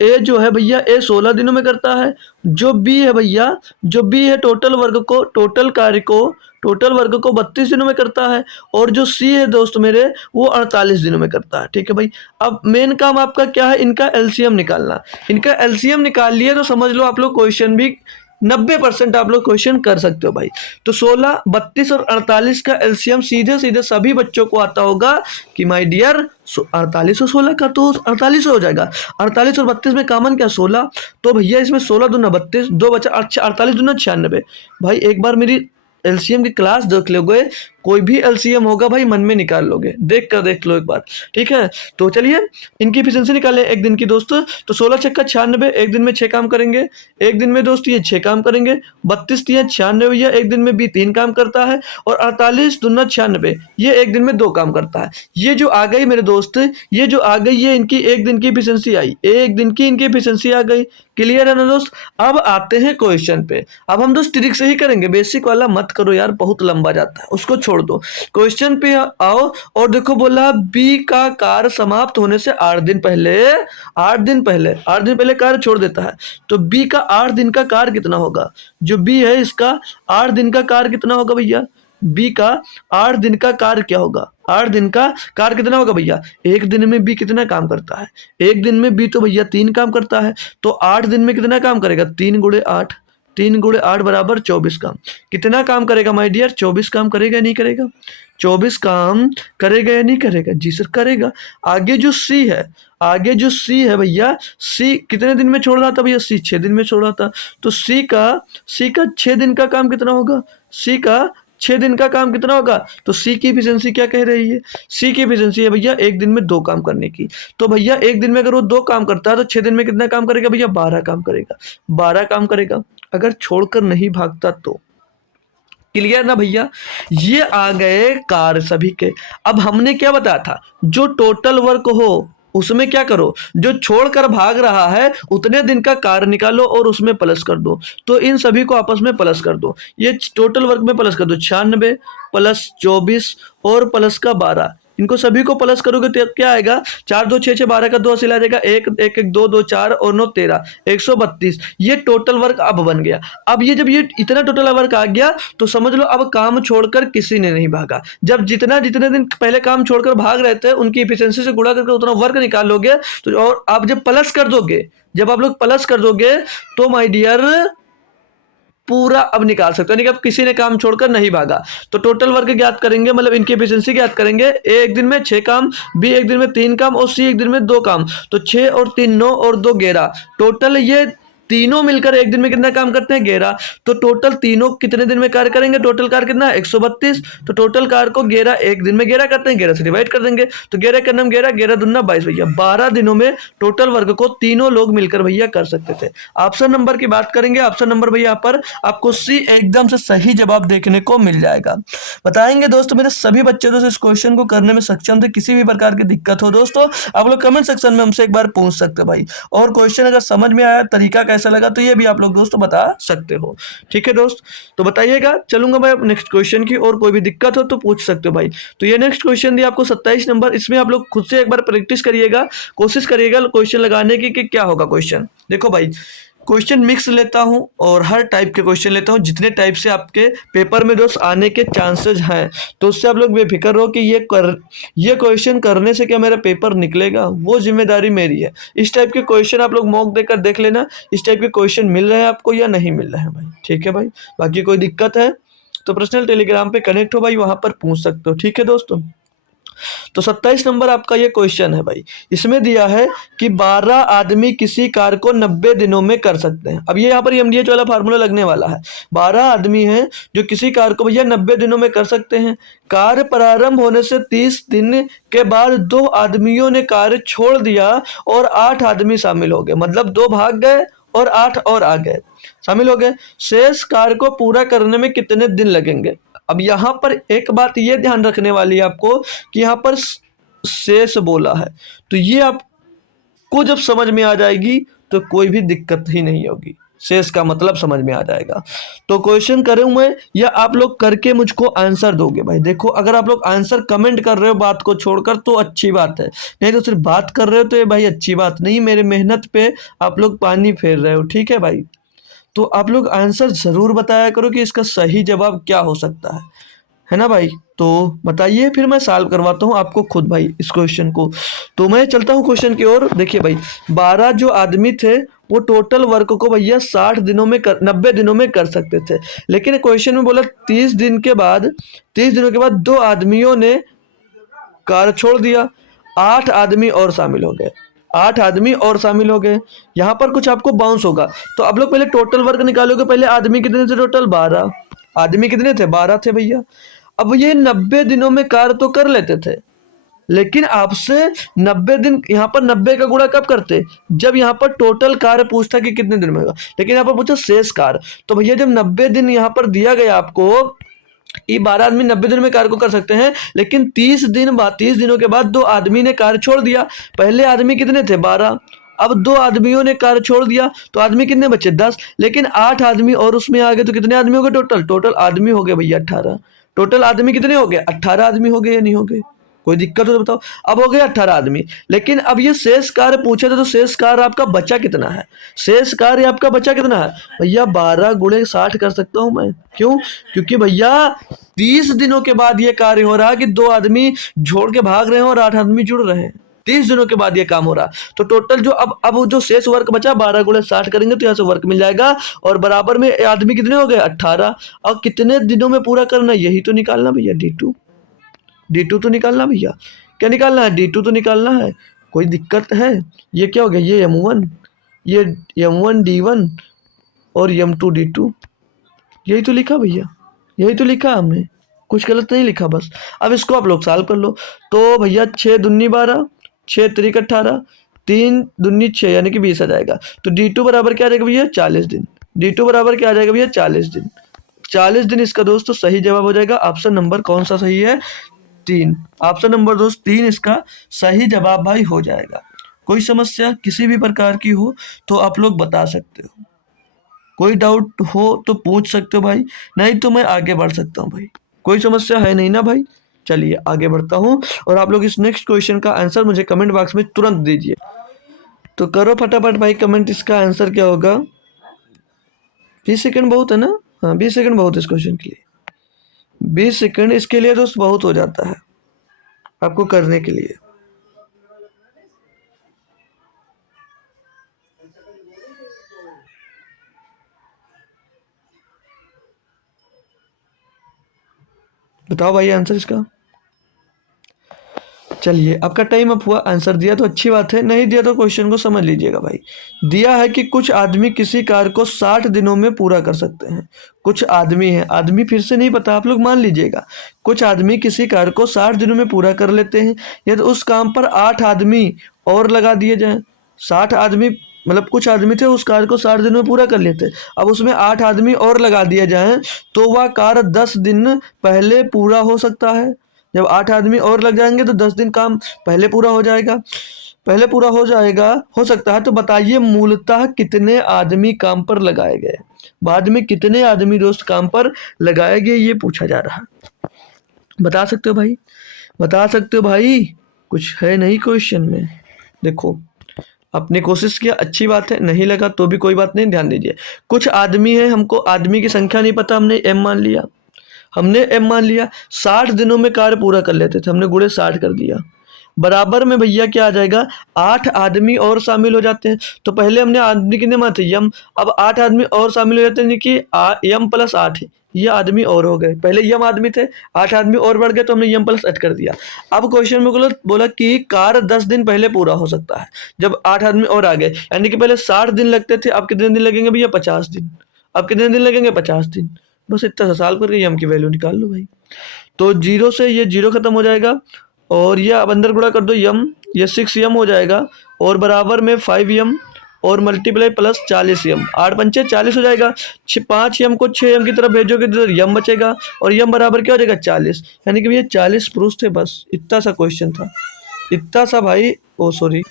ए जो है भैया, ए 16 दिनों में करता है। जो बी है भैया, जो बी है टोटल वर्क को, टोटल वर्ग को 32 दिनों में करता है। और जो सी है दोस्त मेरे, वो 48 दिनों में करता है, ठीक है भाई। अब मेन काम आपका क्या है, इनका एलसीएम निकालना। इनका एलसीएम निकाल लिए तो समझ लो आप लोग क्वेश्चन भी 90% आप लोग क्वेश्चन कर सकते हो भाई। तो 16, 32 और 48 का एलसीएम सीधे सीधे सभी बच्चों को आता होगा कि माय डियर 48 और 16 का तो 48 हो जाएगा। 48 और 32 में कॉमन क्या, 16। तो भैया इसमें 16 दूना 32, 2 बचा, अच्छा 48 दूना 96। भाई एक बार मेरी एलसीएम की क्लास देख लोगे, कोई भी एलसीएम होगा भाई मन में निकाल लोगे, देख लो एक बार, ठीक है। तो चलिए इनकी एफिशिएंसी निकालें एक दिन की दोस्त। तो 16 छक्का 96, एक दिन में 6 काम करेंगे। एक दिन में दोस्त ये 6 काम करेंगे। 32 दिया 96 भैया, एक दिन में भी 3 काम करता है। और 48 दूना 96, ये एक दिन में 2 काम करता है। ये जो आ गई मेरे दोस्त, ये जो आ गई, ये इनकी एक दिन की एफिशिएंसी आई, एक दिन की इनकी एफिशिएंसी आ गई। क्लियर है ना दोस्त। अब आते हैं क्वेश्चन पे। अब हम दोस्त ट्रिक से ही करेंगे, बेसिक वाला मत करो यार, बहुत लंबा जाता है, उसको छोड़ दो। क्वेश्चन पे आओ और देखो, बोला बी का कार्य समाप्त होने से 8 दिन पहले कार्य छोड़ देता है। तो बी का 8 दिन का कार्य कितना होगा, जो बी है इसका 8 दिन का कार्य कितना होगा भैया, बी का 8 दिन का कार्य क्या होगा, 8 दिन का कार्य कितना होगा भैया। एक दिन में बी कितना काम करता है, एक दिन में बी तो भैया 3 काम करता है। तो 8 दिन में कितना काम करेगा, 3 गुणे 8, 3 गुणे 8 बराबर 24 काम। कितना काम करेगा माय डियर, 24 काम करेगा नहीं करेगा, 24 काम करेगा या नहीं करेगा, जी सर करेगा। आगे जो सी है, आगे जो सी है भैया, सी कितने दिन में छोड़ रहा था भैया, सी 6 दिन में छोड़ रहा था। तो सी का 6 दिन का काम कितना होगा, सी का 6 दिन का काम कितना होगा। तो सी की एफिशिएंसी क्या कह रही है, सी की एफिशिएंसी है भैया एक दिन में 2 काम करने की। तो भैया एक दिन में अगर वो 2 काम करता है तो 6 दिन में कितना काम करेगा भैया, 12 काम करेगा, 12 काम करेगा, अगर छोड़कर नहीं भागता तो। क्लियर ना भैया। ये आ गए कार्य सभी के। अब हमने क्या बताया था, जो टोटल वर्क हो उसमें क्या करो, जो छोड़कर भाग रहा है उतने दिन का कार्य निकालो और उसमें प्लस कर दो। तो इन सभी को आपस में प्लस कर दो, ये टोटल वर्क में प्लस कर दो, 96 प्लस 24 और प्लस का 12, इनको सभी को प्लस करोगे तो क्या आएगा, 4 2 6 6 12 का 2 हासिल आ जाएगा, 1 1 1 2 2 4 और 9 13, 132। ये टोटल वर्क अब बन गया। अब ये जब ये इतना टोटल वर्क आ गया तो समझ लो अब काम छोड़कर किसी ने नहीं भागा। जब जितने दिन पहले काम छोड़कर भाग रहे थे उनकी एफिशिएंसी से गुणा करके उतना वर्क निकाल लोगे तो, और आप जब प्लस कर दोगे, जब आप लोग प्लस कर दोगे तो माय डियर पूरा अब निकाल सकते हो, यानी कि अब किसी ने काम छोड़कर नहीं भागा। तो टोटल वर्क ज्ञात करेंगे, मतलब इनकी एफिशिएंसी ज्ञात करेंगे। ए एक दिन में 6 काम, बी एक दिन में 3 काम और सी एक दिन में 2 काम। तो 6 और 3 9 और 2 11, टोटल ये तीनों मिलकर एक दिन में कितना काम करते हैं, 11। तो टोटल तीनों कितने दिन में कार्य करेंगे, टोटल कार्य कितना है 132। तो टोटल कार्य को 11 एक दिन में 11 करते हैं, 11 से डिवाइड कर देंगे। तो 11 का नाम 11, 11 दूना 22 भैया, 12 दिनों में टोटल वर्ग को तीनों लोग मिलकर भैया कर सकते थे। ऑप्शन नंबर की बात करेंगे, ऑप्शन नंबर भैया पर आपको सी एकदम से सही जवाब देखने को मिल जाएगा। बताएंगे दोस्तों मेरे सभी बच्चे दोस्तों इस क्वेश्चन को करने में सक्षम थे, किसी भी प्रकार की दिक्कत हो दोस्तों आप लोग कमेंट सेक्शन में हमसे एक बार पूछ सकते हो भाई। और क्वेश्चन अगर समझ में आया, तरीका कैसा लगा, तो ये भी आप लोग दोस्तों बता सकते हो, ठीक है दोस्त। तो बताइएगा, चलूंगा भाई नेक्स्ट क्वेश्चन की, और कोई भी दिक्कत हो तो पूछ सकते हो भाई। तो ये नेक्स्ट क्वेश्चन दिया आपको 27 नंबर, इसमें आप लोग खुद से एक बार प्रैक्टिस करिएगा, कोशिश करिएगा क्वेश्चन लगाने की कि क्या होगा क्वेश्चन। देखो भाई क्वेश्चन मिक्स लेता हूं और हर टाइप के क्वेश्चन लेता हूं, जितने टाइप से आपके पेपर में दोस्त आने के चांसेस हैं, तो उससे आप लोग बेफिक्र रहो कि ये क्वेश्चन करने से क्या मेरा पेपर निकलेगा, वो जिम्मेदारी मेरी है। इस टाइप के क्वेश्चन आप लोग मॉक देकर देख लेना, इस टाइप के क्वेश्चन मिल रहे हैं आपको या नहीं मिल रहे हैं भाई, ठीक है भाई। बाकी कोई दिक्कत है तो पर्सनल टेलीग्राम पे कनेक्ट हो भाई, वहां पर पूछ सकते हो, ठीक है दोस्तों। तो 27 नंबर आपका ये क्वेश्चन है भाई। इसमें दिया है कि 12 आदमी किसी कार्य को 90 दिनों में कर सकते हैं। अब ये यहाँ पर एमडीएच वाला फार्मूला लगने वाला है। 12 आदमी हैं जो किसी कार्य को भैया 90 दिनों में कर सकते हैं। कार्य प्रारंभ होने से 30 दिन के बाद 2 आदमियों ने कार्य छोड़ दिया और 8 आदमी शामिल हो गए, मतलब 2 भाग गए और 8 और आ गए, शामिल हो गए। शेष कार्य को पूरा करने में कितने दिन लगेंगे? अब यहाँ पर एक बात ये ध्यान रखने वाली है आपको कि यहाँ पर शेष बोला है, तो ये आपको जब समझ में आ जाएगी तो कोई भी दिक्कत ही नहीं होगी। शेष का मतलब समझ में आ जाएगा। तो क्वेश्चन करूं मैं या आप लोग करके मुझको आंसर दोगे भाई? देखो, अगर आप लोग आंसर कमेंट कर रहे हो बात को छोड़कर तो अच्छी बात है, नहीं तो सिर्फ बात कर रहे हो तो ये भाई अच्छी बात नहीं। मेरे मेहनत पे आप लोग पानी फेर रहे हो, ठीक है भाई। तो आप लोग आंसर जरूर बताया करो कि इसका सही जवाब क्या हो सकता है ना भाई? तो बताइए, फिर मैं सॉल्व करवाता हूँ आपको खुद भाई इस क्वेश्चन को। तो मैं चलता हूँ क्वेश्चन की ओर। देखिए भाई, 12 जो आदमी थे वो टोटल वर्क को भैया 90 दिनों में कर सकते थे, लेकिन क्वेश्चन में बोला 30 दिनों के बाद 2 आदमियों ने कार्य छोड़ दिया, 8 आदमी और शामिल हो गए, 8 आदमी और शामिल हो गए। यहाँ पर कुछ आपको बाउंस होगा, तो आप लोग पहले टोटल वर्क निकालोगे। पहले आदमी कितने थे टोटल? 12 आदमी कितने थे? 12 थे भैया। अब ये 90 दिनों में कार्य तो कर लेते थे, लेकिन आपसे 90 दिन, यहाँ पर 90 का गुणा कब करते? जब यहाँ पर टोटल कार्य पूछता कि कितने दिन में होगा, लेकिन यहाँ पर पूछा शेष कार्य। तो भैया जब 90 दिन यहाँ पर दिया गया आपको, ये 12 आदमी 90 दिन में कार्य को कर सकते हैं, लेकिन 30 दिनों के बाद 2 आदमी ने कार्य छोड़ दिया। पहले आदमी कितने थे? 12। अब 2 आदमियों ने कार्य छोड़ दिया तो आदमी कितने बचे? 10। लेकिन 8 आदमी और उसमें आ गए तो कितने आदमी हो गए टोटल आदमी हो गए भैया 18। टोटल आदमी कितने हो गए? 18 आदमी हो गए या नहीं हो गए? कोई दिक्कत हो तो बताओ। अब हो गए 18 आदमी, लेकिन अब ये शेष कार्य पूछे थे, तो शेष कार्य आपका बचा कितना है? शेष कार्य आपका बचा कितना है भैया? 12 गुणे 60 कर सकता हूं मैं। क्यों? क्योंकि भैया 30 दिनों के बाद ये कार्य हो रहा है कि 2 आदमी छोड़ के भाग रहे हैं और 8 आदमी जुड़ रहे हैं। 30 दिनों के बाद ये काम हो रहा। तो टोटल जो अब जो शेष वर्क बचा 12 गुणे 60 करेंगे तो यहाँ से वर्क मिल जाएगा, और बराबर में आदमी कितने हो गए? 18। और कितने दिनों में पूरा करना, यही तो निकालना भैया। D2 तो निकालना भैया। क्या निकालना है? D2 तो निकालना है। कोई दिक्कत है? ये क्या हो गया? ये M1, ये M1 D1 और M2 D2, यही तो लिखा भैया, यही तो लिखा हमने, कुछ गलत नहीं लिखा बस। अब इसको आप लोग सॉल्व कर लो। तो भैया 6 दूनी 12, 6 त्रिक 18, 3 दूनी 6 यानी कि 20 आ जाएगा। तो D2 बराबर क्या आ जाएगा भैया? 40 दिन। D2 बराबर क्या आ जाएगा भैया? 40 दिन। 40 दिन इसका दोस्तों सही जवाब हो जाएगा। ऑप्शन नंबर कौन सा सही है? 3। ऑप्शन नंबर दोस्त 3 इसका सही जवाब भाई हो जाएगा। कोई समस्या किसी भी प्रकार की हो तो आप लोग बता सकते हो, कोई डाउट हो तो पूछ सकते हो भाई, नहीं तो मैं आगे बढ़ सकता हूँ भाई। कोई समस्या है नहीं ना भाई? चलिए आगे बढ़ता हूँ, और आप लोग इस नेक्स्ट क्वेश्चन का आंसर मुझे कमेंट बॉक्स में तुरंत दीजिए। तो करो फटाफट भाई कमेंट, इसका आंसर क्या होगा? 20 सेकंड बहुत है ना? हाँ 20 सेकंड बहुत है इस क्वेश्चन के लिए। 20 सेकंड इसके लिए दोस्त बहुत हो जाता है आपको करने के लिए। बताओ भाई आंसर इसका। चलिए आपका टाइम अप हुआ। आंसर दिया तो अच्छी बात है, नहीं दिया तो क्वेश्चन को समझ लीजिएगा भाई। दिया है कि कुछ आदमी किसी कार्य को 60 दिनों में पूरा कर सकते हैं। कुछ आदमी है, आदमी फिर से नहीं पता, आप लोग मान लीजिएगा। कुछ आदमी किसी कार्य को 60 दिनों में पूरा कर लेते हैं, यदि उस काम पर 8 आदमी और लगा दिए जाए। 60 आदमी मतलब कुछ आदमी थे उस कार्य को 60 दिनों में पूरा कर लेते, अब उसमें 8 आदमी और लगा दिए जाए तो वह कार्य 10 दिन पहले पूरा हो सकता है। जब 8 आदमी और लग जाएंगे तो 10 दिन काम पहले पूरा हो जाएगा, हो सकता है। तो बताइए मूलतः कितने आदमी काम पर लगाए गए, बाद में कितने आदमी दोस्त काम पर लगाए गए, ये पूछा जा रहा है। बता सकते हो भाई? बता सकते हो भाई? कुछ है नहीं क्वेश्चन में। देखो आपने कोशिश किया, अच्छी बात है, नहीं लगा तो भी कोई बात नहीं, ध्यान दीजिए। कुछ आदमी है, हमको आदमी की संख्या नहीं पता, हमने M मान लिया। 60 दिनों में कार्य पूरा कर लेते थे, हमने गुणे 60 कर दिया। बराबर में भैया क्या आ जाएगा, 8 आदमी और शामिल हो जाते हैं। तो पहले हमने आदमी कितने माने थे, यम, अब 8 आदमी और शामिल हो जाते हैं, यानी कि यम प्लस 8 ये आदमी और हो गए। पहले यम आदमी थे, 8 आदमी और बढ़ गए तो हमने यम प्लस 8 कर दिया। अब क्वेश्चन में बोला कि कार्य 10 दिन पहले पूरा हो सकता है जब 8 आदमी और आ गए, यानी कि पहले 60 दिन लगते थे, अब कितने दिन लगेंगे भैया, 50 दिन। अब कितने दिन लगेंगे, 50 दिन। बस इतना सा साल करके यम की वैल्यू निकाल लो भाई। तो जीरो से ये जीरो खत्म हो जाएगा और ये अब अंदर गुणा कर दो यम, ये 6 यम हो जाएगा और बराबर में 5 यम और मल्टीप्लाई प्लस 40 यम, 8 पंचे 40 हो जाएगा। 5 यम को 6 यम की तरफ भेजोगे तो यम बचेगा और यम बराबर क्या हो जाएगा, 40, यानी कि ये 40 पुरुष थे। बस इतना सा क्वेश्चन था, इतना सा भाई, ओ सॉरी।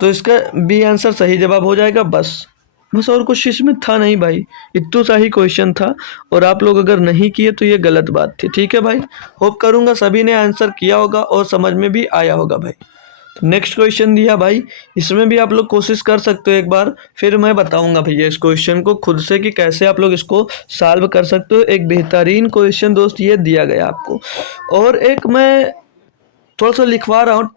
तो इसका बी आंसर सही जवाब हो जाएगा। बस बस और कुछ इसमें था नहीं भाई, इतना सा ही क्वेश्चन था और आप लोग अगर नहीं किए तो ये गलत बात थी। ठीक है भाई, होप करूंगा सभी ने आंसर किया होगा और समझ में भी आया होगा भाई। तो नेक्स्ट क्वेश्चन दिया भाई, इसमें भी आप लोग कोशिश कर सकते हो एक बार, फिर मैं बताऊंगा भैया इस क्वेश्चन को खुद से कि कैसे आप लोग इसको सॉल्व कर सकते हो। एक बेहतरीन क्वेश्चन दोस्त ये दिया गया आपको, और एक मैं थोड़ा सा लिखवा रहा हूँ,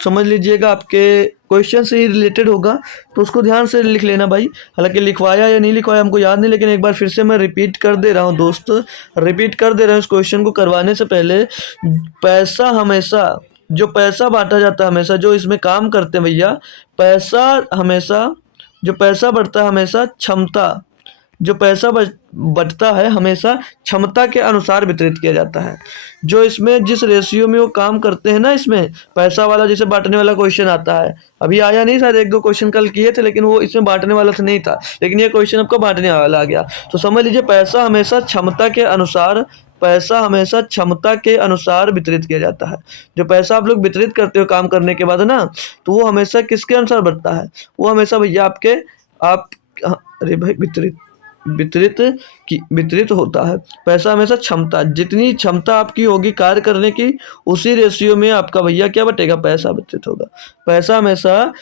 समझ लीजिएगा, आपके क्वेश्चन से ही रिलेटेड होगा तो उसको ध्यान से लिख लेना भाई। हालांकि लिखवाया या नहीं लिखवाया हमको याद नहीं, लेकिन एक बार फिर से मैं रिपीट कर दे रहा हूँ दोस्त, रिपीट कर दे रहा हूँ इस क्वेश्चन को करवाने से पहले। पैसा हमेशा, जो पैसा बांटा जाता है हमेशा, जो इसमें काम करते हैं भैया, पैसा हमेशा, जो पैसा बढ़ता है हमेशा क्षमता, जो पैसा बचता है हमेशा क्षमता के अनुसार वितरित किया जाता है। जो इसमें जिस रेशियो में वो काम करते हैं ना, इसमें पैसा वाला जैसे बांटने वाला क्वेश्चन आता है, अभी आया नहीं, शायद 1-2 क्वेश्चन कल किए थे, लेकिन वो इसमें बांटने वाला तो नहीं था, लेकिन ये क्वेश्चन आपका बांटने वाला आ गया। तो समझ लीजिए पैसा हमेशा क्षमता के अनुसार, पैसा हमेशा क्षमता के अनुसार वितरित किया जाता है। जो पैसा आप लोग वितरित करते हो काम करने के बाद ना, तो वो हमेशा किसके अनुसार बढ़ता है, वो हमेशा भैया आपके, आप, अरे भाई, वितरित वितरित वितरित होता है। पैसा हमेशा क्षमता, जितनी क्षमता आपकी होगी कार्य करने की, उसी रेशियो में आपका भैया क्या बटेगा, पैसा वितरित होगा। पैसा हमेशा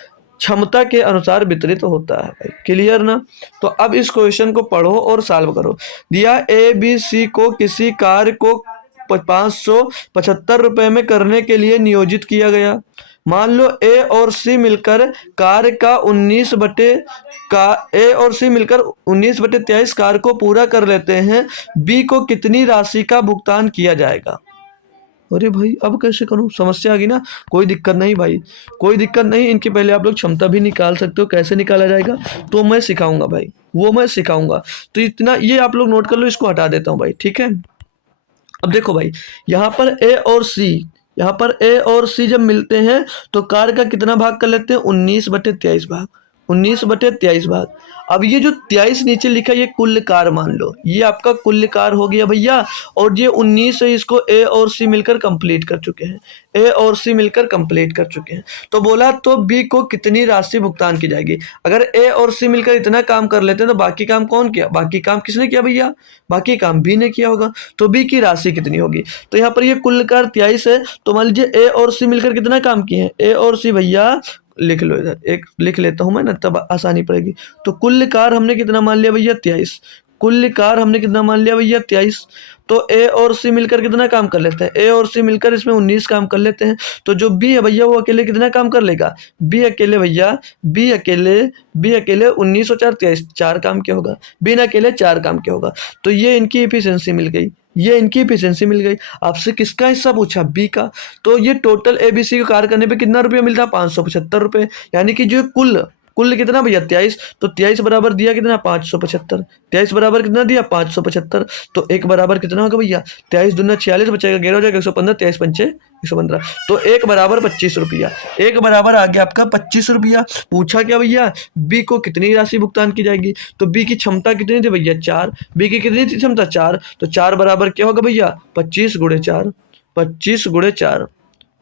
क्षमता के अनुसार वितरित होता है भाई, क्लियर ना। तो अब इस क्वेश्चन को पढ़ो और सॉल्व करो। दिया ए बी सी को किसी कार्य को 575 रुपए में करने के लिए नियोजित किया गया। मान लो ए और सी मिलकर कार्य का 19/23 कार्य को पूरा कर लेते हैं। बी को कितनी राशि का भुगतान किया जाएगा। अरे भाई अब कैसे करूं, समस्या आ गई ना। कोई दिक्कत नहीं भाई, कोई दिक्कत नहीं, इनकी पहले आप लोग क्षमता भी निकाल सकते हो, कैसे निकाला जाएगा तो मैं सिखाऊंगा भाई, वो मैं सिखाऊंगा। तो इतना ये आप लोग नोट कर लो, इसको हटा देता हूँ भाई, ठीक है। अब देखो भाई, यहाँ पर ए और सी, यहाँ पर ए और सी जब मिलते हैं तो कार्य का कितना भाग कर लेते हैं, 19/23 भाग, 19/23 भाग। अब ये जो 23 नीचे लिखा है ये कुल कार्य मान लो, ये आपका कुल कार्य हो गया भैया। और ये 19 है, इसको ए और सी मिलकर कंप्लीट कर चुके हैं, ए और सी मिलकर कंप्लीट कर चुके हैं। तो बोला तो बी को कितनी राशि भुगतान की जाएगी। अगर ए और सी मिलकर इतना काम कर लेते हैं तो बाकी काम कौन किया, बाकी काम किसने किया भैया, बाकी काम बी ने किया होगा। तो बी की राशि कितनी होगी, तो यहाँ पर ये कुल कार्य 23 है, तो मान लीजिए ए और सी मिलकर कितना काम किए हैं, ए और सी भैया लिख लो, इधर एक लिख लेता हूं मैं ना, तब आसानी पड़ेगी। तो कुल कार्य हमने कितना मान लिया भैया, 23, कुल कार्य हमने कितना मान लिया भैया, 23। तो ए और सी मिलकर कितना काम कर लेते हैं, ए और सी मिलकर इसमें 19 काम कर लेते हैं। तो जो बी है भैया वो अकेले कितना काम कर लेगा, बी अकेले भैया, बी अकेले 19 और 4 23, 4 काम क्या होगा, बी ने अकेले 4 काम क्या होगा। तो ये इनकी एफिशिएंसी मिल गई, ये इनकी एफिशिएंसी मिल गई। आपसे किसका हिस्सा पूछा, बी का। तो ये टोटल एबीसी को कार्य करने पे कितना रुपया मिलता है, 575 रुपये। यानी कि जो कुल कुल कितना भैया, 23, तो 23 बराबर दिया कितना, 575, 23 बराबर कितना दिया, 575। तो एक बराबर कितना होगा भैया, 23 दूना 46 बचेगा, 11 हो जाएगा 115, 23 पंचे 115। तो एक बराबर 25 रुपया, एक बराबर आ गया आपका 25 रुपया। पूछा क्या भैया, बी को कितनी राशि भुगतान की जाएगी। तो बी की क्षमता कितनी थी भैया, 4, बी की कितनी थी क्षमता, 4। तो 4 बराबर क्या होगा भैया, 25 गुणे 4, 25 गुणे 4,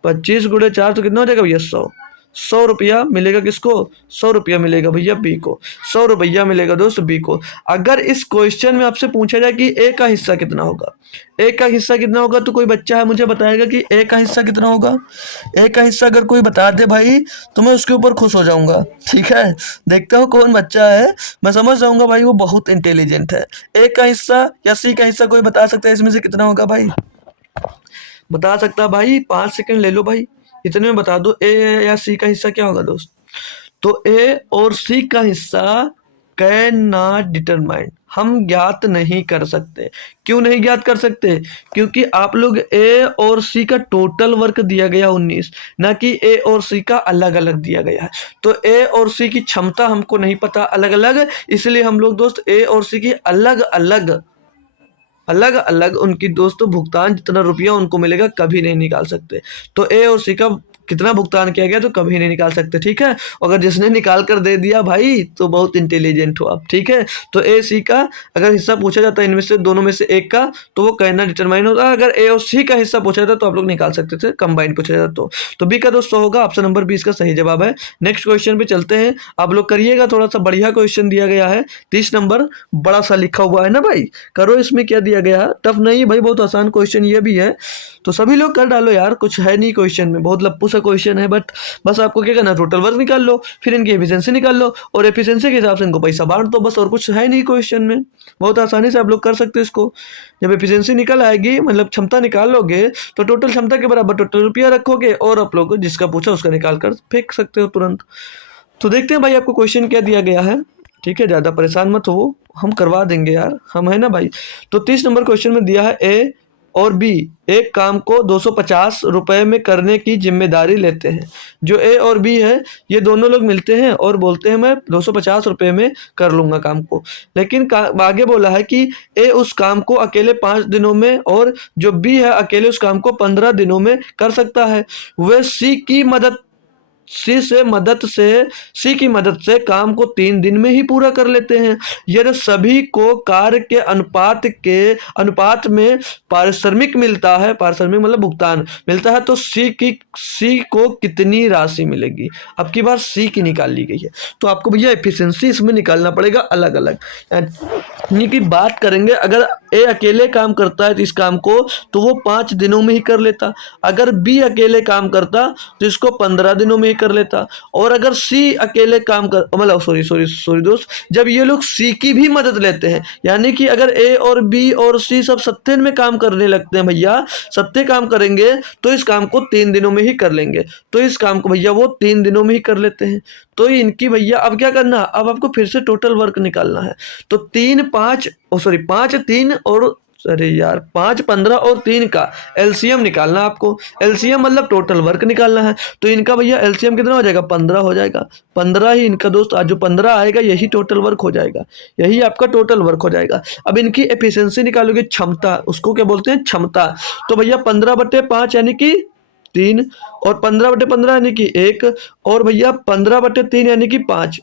25 गुणे 4 तो कितना हो जाएगा भैया, 100, 100 रुपया मिलेगा किसको, 100 रुपया मिलेगा भैया बी को, 100 रुपया मिलेगा दोस्त बी को। अगर इस क्वेश्चन में आपसे पूछा जाए कि ए का हिस्सा कितना होगा, ए का हिस्सा कितना होगा, तो कोई बच्चा है मुझे बताएगा कि ए का हिस्सा कितना होगा। ए का हिस्सा अगर कोई बता दे भाई तो मैं उसके ऊपर खुश हो जाऊंगा, ठीक है। देखता हूँ कौन बच्चा है, मैं समझ जाऊंगा भाई वो बहुत इंटेलिजेंट है। ए का हिस्सा या सी का हिस्सा कोई बता सकता है इसमें से कितना होगा भाई, बता सकता है भाई, 5 सेकंड ले लो भाई, इतने में बता दो ए या सी का हिस्सा क्या होगा दोस्त। तो ए और सी का हिस्सा कैन नॉट डिटरमाइन, हम ज्ञात नहीं कर सकते। क्यों नहीं ज्ञात कर सकते? क्योंकि आप लोग ए और सी का टोटल वर्क दिया गया 19, ना कि ए और सी का अलग अलग दिया गया है। तो ए और सी की क्षमता हमको नहीं पता अलग अलग, इसलिए हम लोग दोस्त ए और सी की अलग अलग उनकी दोस्तों भुगतान जितना रुपया उनको मिलेगा कभी नहीं निकाल सकते। तो ए और सी का कितना भुगतान किया गया तो कभी नहीं निकाल सकते, ठीक है। अगर जिसने निकाल कर दे दिया भाई तो बहुत इंटेलिजेंट हो आप, ठीक है। तो ए सी का अगर हिस्सा पूछा जाता है इनमें से दोनों में से एक का, तो वो कहना डिटरमाइन होता है। अगर ए और सी का हिस्सा पूछा जाता तो आप लोग निकाल सकते थे, कंबाइन पूछा जाता तो बी का दोस्तों होगा ऑप्शन नंबर 20 का सही जवाब है। नेक्स्ट क्वेश्चन पे चलते हैं, आप लोग करिएगा, थोड़ा सा बढ़िया क्वेश्चन दिया गया है 30 नंबर, बड़ा सा लिखा हुआ है ना भाई, करो। इसमें क्या दिया गया है, टफ नहीं भाई, बहुत आसान क्वेश्चन ये भी है, तो सभी लोग कर डालो यार, कुछ है नहीं क्वेश्चन में, बहुत लप्पू सा क्वेश्चन है, बट बस आपको क्या करना है, टोटल वर्क निकाल लो, फिर इनकी एफिशिएंसी निकाल लो और एफिशिएंसी के हिसाब से इनको पैसा बांट दो, बस और कुछ है नहीं क्वेश्चन में, बहुत आसानी से आप लोग कर सकते हो इसको। जब एफिशिएंसी निकल आएगी, मतलब क्षमता निकाल लोगे, तो टोटल क्षमता के बराबर टोटल रुपया रखोगे और आप लोग जिसका पूछा उसका निकाल कर फेंक सकते हो तुरंत। तो देखते हैं भाई आपको क्वेश्चन क्या दिया गया है, ठीक है, ज़्यादा परेशान मत हो, हम करवा देंगे यार, हम है ना भाई। तो 30 नंबर क्वेश्चन में दिया है ए और बी एक काम को 250 रुपए में करने की जिम्मेदारी लेते हैं। जो ए और बी है ये दोनों लोग मिलते हैं और बोलते हैं मैं 250 रुपए में कर लूंगा काम को, लेकिन आगे बोला है कि ए उस काम को अकेले 5 दिनों में और जो बी है अकेले उस काम को 15 दिनों में कर सकता है। वे सी की मदद से काम को 3 दिन में ही पूरा कर लेते हैं। यदि सभी को कार्य के अनुपात में पारिश्रमिक मिलता है, पारिश्रमिक मतलब भुगतान मिलता है, तो सी को कितनी राशि मिलेगी। अब की बार सी की निकाल ली गई है, तो आपको भैया एफिशिएंसी इसमें निकालना पड़ेगा अलग अलग, यानी कि बात करेंगे अगर ए अकेले काम करता है तो इस काम को तो वो 5 दिनों में ही कर लेता, अगर बी अकेले काम करता तो इसको 15 दिनों में ही कर लेता, और अगर सी अकेले काम कर मतलब सॉरी दोस्त, जब ये लोग सी की भी मदद लेते हैं, यानी कि अगर ए और बी और सी सब सत्ते में काम करने लगते हैं भैया, सत्ते काम करेंगे तो इस काम को 3 दिनों में ही कर लेंगे, तो इस काम को भैया वो 3 दिनों में ही कर लेते हैं। तो इनकी भैया अब क्या करना, अब आपको फिर से टोटल वर्क निकालना है। तो 5 3 और अरे यार 5 15 और 3 का एलसीएम निकालना आपको, एलसीएम मतलब टोटल वर्क निकालना है। तो इनका भैया एलसीएम कितना हो जाएगा, 15 हो जाएगा, 15 ही इनका दोस्त, आज जो 15 आएगा यही टोटल वर्क हो जाएगा, यही आपका टोटल वर्क हो जाएगा। अब इनकी एफिशिएंसी निकालोगे, क्षमता, उसको क्या बोलते हैं, क्षमता। तो भैया 15/5 यानी कि 3 और 15/15 यानी कि 1 और भैया 15/3 यानी कि 5।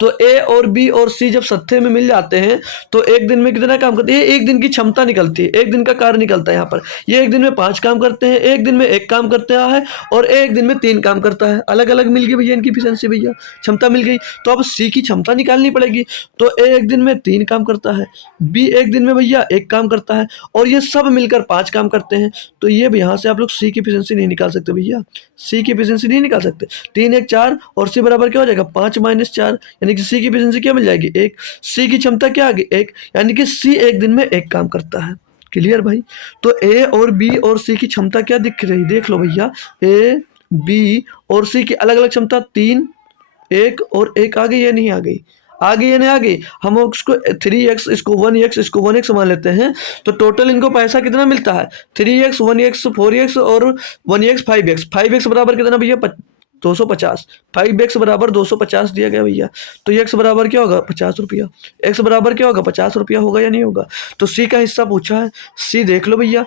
तो ए और बी और सी जब सत्ते में मिल जाते हैं तो एक दिन में कितना काम करते हैं, एक दिन की क्षमता निकलती है, एक दिन का कार्य निकलता है। यहाँ पर ये एक दिन में 5 काम करते हैं, एक दिन में 1 काम करता है और एक दिन में 3 काम करता है, अलग अलग मिल गई भैया इनकी एफिशिएंसी, भैया क्षमता मिल गई। तो अब सी की क्षमता निकालनी पड़ेगी। तो ए एक दिन में 3 काम करता है, बी एक दिन में भैया 1 काम करता है और ये सब मिलकर 5 काम करते हैं। तो ये यहाँ से आप लोग सी की एफिशिएंसी नहीं निकाल सकते भैया, सी की एफिशिएंसी नहीं निकाल सकते। 3 1 4 और सी बराबर क्या हो जाएगा, 5 - 4, यानी कि सी की एफिशिएंसी क्या मिल जाएगी, 1। सी की क्षमता क्या आ गई, 1, यानी कि सी एक दिन में 1 काम करता है। क्लियर भाई। तो ए और बी और सी की क्षमता क्या दिख रही, देख लो भैया, ए बी और सी की अलग अलग क्षमता 3 1 और 1 आ गई या नहीं आ गई, आ गई या नहीं आ गई। हम उसको 3x, इसको 1x, इसको 1x मान लेते हैं, तो टोटल इनको पैसा कितना मिलता है, 3x 1x 4x और 1x 5x। 5x बराबर कितना भैया, 250। 5x बराबर 250 दिया गया भैया, तो x बराबर क्या होगा, 50 रुपया। x बराबर क्या होगा, 50 रुपया होगा या नहीं होगा। तो c का हिस्सा पूछा है, c देख लो भैया,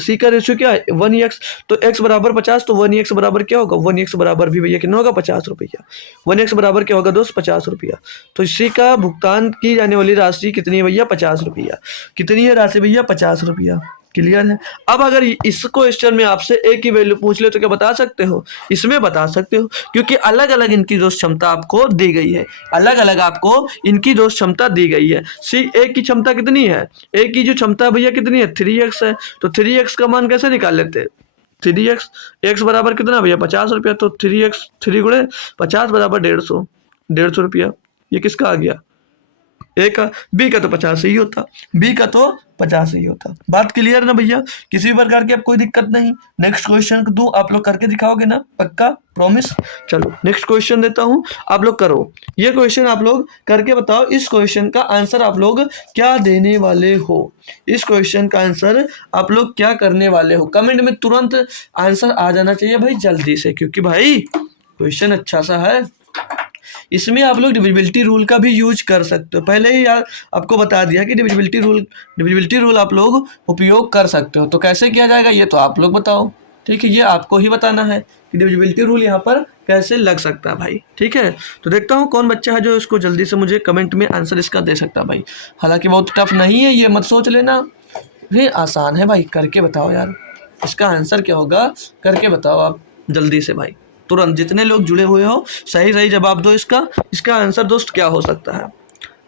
c का रेशियो क्या है, 1x। तो x बराबर 50, तो 1x बराबर क्या होगा, 1x बराबर भी भैया कितना होगा, 50 रुपया। 1x बराबर क्या होगा दोस्त, 50 रुपया। तो c का भुगतान की जाने वाली राशि कितनी है भैया, 50 रुपया। कितनी है राशि भैया, 50 रुपया। क्लियर है। अब अगर इस क्वेश्चन में आपसे ए की वैल्यू पूछ ले तो क्या बता सकते हो, इसमें बता सकते हो, क्योंकि अलग अलग इनकी दोस्त क्षमता आपको दी गई है, अलग अलग आपको इनकी दोस्त क्षमता दी गई है। सी ए की क्षमता कितनी है, ए की जो क्षमता भैया कितनी है, 3x है। तो 3x का मान कैसे निकाल लेते हैं, 3x, x बराबर कितना भैया, 50 रुपया। तो 3x 3 गुणे 50 बराबर 150 रुपया। ये किसका आ गया, ए का, बी का तो 50 ही होता, बी का तो 50 ही होता। बात क्लियर ना भैया, किसी भी प्रकार की अब कोई दिक्कत नहीं। नेक्स्ट क्वेश्चन दूं, आप लोग करके दिखाओगे ना, पक्का प्रॉमिस। चलो नेक्स्ट क्वेश्चन देता हूं, आप लोग करो। ये क्वेश्चन आप लोग करके बताओ, इस क्वेश्चन का आंसर आप लोग क्या देने वाले हो, इस क्वेश्चन का आंसर आप लोग क्या करने वाले हो। कमेंट में तुरंत आंसर आ जाना चाहिए भाई जल्दी से, क्योंकि भाई क्वेश्चन अच्छा सा है। इसमें आप लोग डिविजिबिलिटी रूल का भी यूज कर सकते हो, पहले ही यार आपको बता दिया कि डिविजिबिलिटी रूल आप लोग उपयोग कर सकते हो। तो कैसे किया जाएगा ये तो आप लोग बताओ, ठीक है, ये आपको ही बताना है कि डिविजिबिलिटी रूल यहाँ पर कैसे लग सकता है भाई, ठीक है। तो देखता हूँ कौन बच्चा है जो इसको जल्दी से मुझे कमेंट में आंसर इसका दे सकता है भाई। हालांकि बहुत टफ नहीं है, ये मत सोच लेना, ये आसान है भाई। करके बताओ यार, इसका आंसर क्या होगा, करके बताओ आप जल्दी से भाई, तुरंत। जितने लोग जुड़े हुए हो सही सही जवाब दो इसका आंसर दोस्त क्या हो सकता है।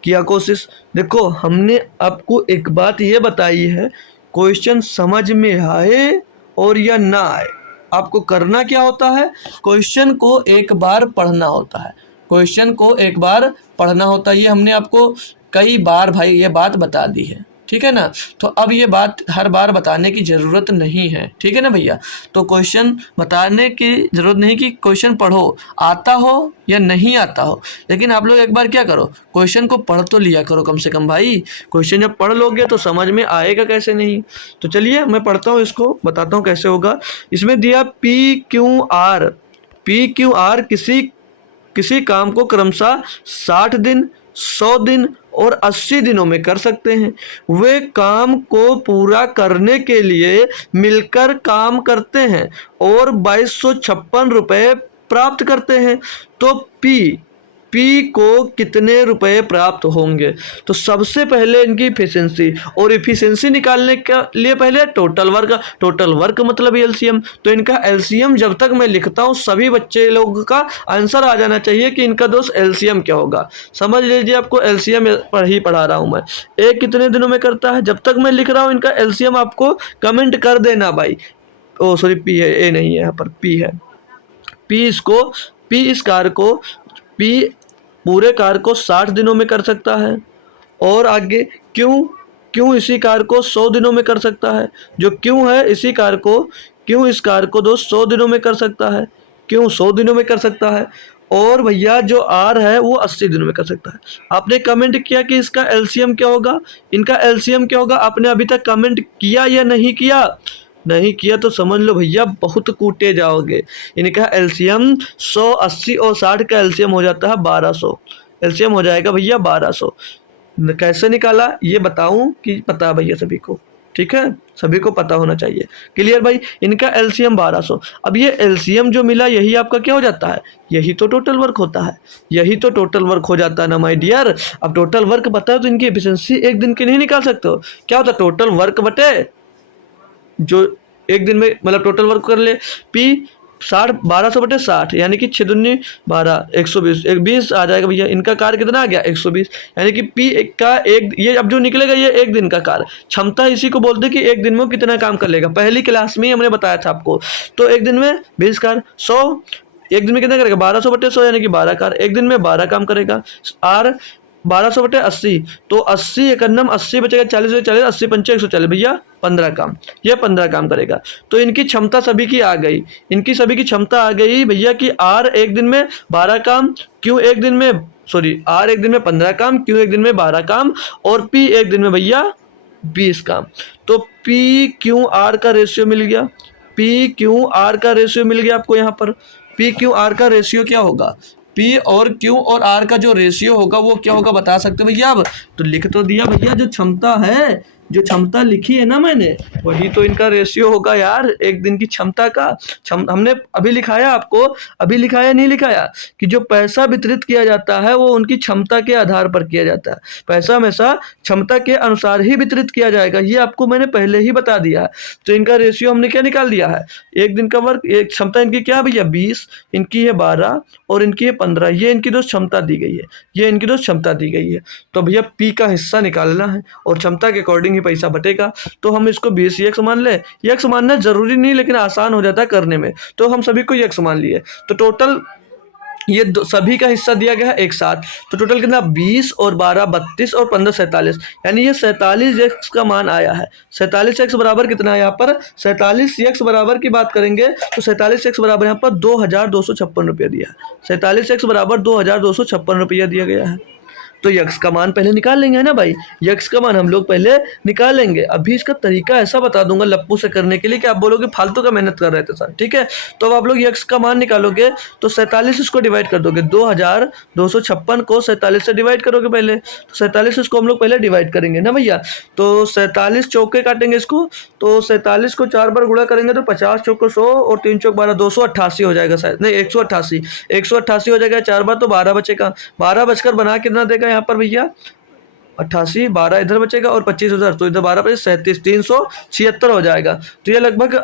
किया कोशिश। देखो हमने आपको एक बात ये बताई है, क्वेश्चन समझ में आए और या ना आए, आपको करना क्या होता है, क्वेश्चन को एक बार पढ़ना होता है, क्वेश्चन को एक बार पढ़ना होता है। ये हमने आपको कई बार भाई ये बात बता दी है, ठीक है ना। तो अब ये बात हर बार बताने की ज़रूरत नहीं है, ठीक है ना भैया। तो क्वेश्चन बताने की ज़रूरत नहीं कि क्वेश्चन पढ़ो, आता हो या नहीं आता हो, लेकिन आप लोग एक बार क्या करो, क्वेश्चन को पढ़ तो लिया करो कम से कम भाई। क्वेश्चन जब पढ़ लोगे तो समझ में आएगा कैसे नहीं। तो चलिए मैं पढ़ता हूँ, इसको बताता हूँ कैसे होगा। इसमें दिया पी क्यू आर किसी काम को क्रमशः 60 दिन, 100 दिन और 80 दिनों में कर सकते हैं। वे काम को पूरा करने के लिए मिलकर काम करते हैं और 2256 रुपये प्राप्त करते हैं। तो पी को कितने रुपए प्राप्त होंगे। तो सबसे पहले इनकी इफिशिएंसी, और इफिशिएंसी निकालने के लिए पहले टोटल वर्क मतलब एलसीएम। तो इनका एलसीएम जब तक मैं लिखता हूँ सभी बच्चे लोग का आंसर आ जाना चाहिए कि इनका दोस्त एलसीएम क्या होगा। समझ लीजिए आपको एलसीएम पढ़ा रहा हूँ मैं। ए कितने दिनों में करता है, जब तक मैं लिख रहा हूँ इनका एलसीएम आपको कमेंट कर देना भाई। ओ सॉरी, पी है, ए नहीं है यहाँ पर, पी है। पी पूरे कार को 60 दिनों में कर सकता है। और आगे क्यों इसी कार को 100 दिनों में कर सकता है। जो क्यों है इस कार को दोस्त 100 दिनों में कर सकता है, क्यों 100 दिनों में कर सकता है। और भैया जो आर है वो 80 दिनों में कर सकता है। आपने कमेंट किया कि इसका एलसीएम क्या होगा, इनका एलसीएम क्या होगा, आपने अभी तक कमेंट किया या नहीं किया। नहीं किया तो समझ लो भैया बहुत कूटे जाओगे। इनका एलसीएम 100, 80 और 60 का एलसीएम हो जाता है 1200, एलसीएम हो जाएगा भैया 1200। कैसे निकाला ये बताऊं कि पता है भैया सभी को, ठीक है, सभी को पता होना चाहिए। क्लियर भाई, इनका एलसीएम 1200। अब ये एलसीएम जो मिला यही आपका क्या हो जाता है, यही तो टोटल वर्क होता है, यही तो टोटल वर्क हो जाता है ना माय डियर। अब टोटल वर्क बताओ तो इनकी एफिशिएंसी एक दिन की नहीं निकाल सकते हो। क्या होता है, टोटल वर्क बटे जो एक दिन में मतलब टोटल वर्क कर ले, पी 1200 बटे 60 यानी कि 6 दूनी 12, 120, 20 आ जाएगा भैया। इनका कार कितना आ गया 120, यानी कि पी का एक, ये अब जो निकलेगा ये एक दिन का कार क्षमता, इसी को बोलते हैं कि एक दिन में कितना काम कर लेगा। पहली क्लास में ही हमने बताया था आपको। तो एक दिन में 20 कार, 100 एक दिन में कितना करेगा 1200 बटे 100 यानी कि 12 कार एक दिन में 12 काम करेगा। आर 1200 बटे 80, तो 80 एकन्नम 80 बचेगा, 40 40, 80 पंचे 140 भैया 15 काम, ये 15 काम करेगा। तो इनकी क्षमता सभी की आ गई, इनकी सभी की क्षमता आ गई भैया कि आर एक दिन में 12 काम, क्यों एक दिन में आर एक दिन में 15 काम, क्यों एक दिन में 12 काम, और पी एक दिन में भैया 20 काम। तो पी क्यू आर का रेशियो मिल गया, पी क्यू आर का रेशियो मिल गया आपको यहाँ पर। पी क्यू आर का रेशियो क्या होगा, पी और क्यू और आर का जो रेशियो होगा वो क्या होगा बता सकते हो भैया। अब तो लिख तो दिया भैया, जो क्षमता है, जो क्षमता लिखी है ना मैंने, वही तो इनका रेशियो होगा यार एक दिन की क्षमता का। हमने अभी लिखाया आपको, अभी लिखाया नहीं लिखाया कि जो पैसा वितरित किया जाता है वो उनकी क्षमता के आधार पर किया जाता है। पैसा हमेशा क्षमता के अनुसार ही वितरित किया जाएगा, ये आपको मैंने पहले ही बता दिया है। तो इनका रेशियो हमने क्या निकाल दिया है, एक दिन का वर्क, एक क्षमता इनकी क्या है भैया 20, इनकी है 12 और इनकी है 15, ये इनकी दोस्त क्षमता दी गई है, ये इनकी दोस्त क्षमता दी गई है। तो भैया पी का हिस्सा निकालना है और क्षमता के अकॉर्डिंग ही पैसा बटेगा। तो हम इसको 20 एक्स मान ले, एक्स मानना जरूरी नहीं लेकिन आसान हो जाता है करने में, तो हम सभी को एक्स मान लिए। तो ये सभी का हिस्सा दिया गया है एक साथ, तो टोटल कितना 20 और 12 32 और 15 47, यानी ये 47x का मान आया है। 47x बराबर कितना है यहाँ पर, 47x बराबर की बात करेंगे तो 47x बराबर यहाँ पर 2256 रुपया दिया है। 47x बराबर 2256 रुपया दिया गया है। तो यक्स का मान पहले निकाल लेंगे, है ना भाई, यक्स का मान हम लोग पहले निकाल लेंगे। अभी इसका तरीका ऐसा बता दूंगा लप्पू से करने के लिए कि आप बोलोगे फालतू का मेहनत कर रहे थे सर, ठीक है। तो अब आप लोग यक्स का मान निकालोगे तो 47 इसको डिवाइड कर दोगे, 2256 को 47 से डिवाइड करोगे पहले, तो 47 इसको हम लोग पहले डिवाइड करेंगे ना भैया। तो 47 चौके काटेंगे इसको, तो 47 को 4 बार गुणा करेंगे तो 50 चौको 100 और 3 चौक 12 288 हो जाएगा शायद, नहीं 188 हो जाएगा 4 बार, तो 12 बचेगा। 12 बचकर बना कितना देगा यहाँ पर भैया, 88, 12 इधर बचेगा और 25 उधर, तो इधर 12 25 37 376 हो जाएगा। तो ये लगभग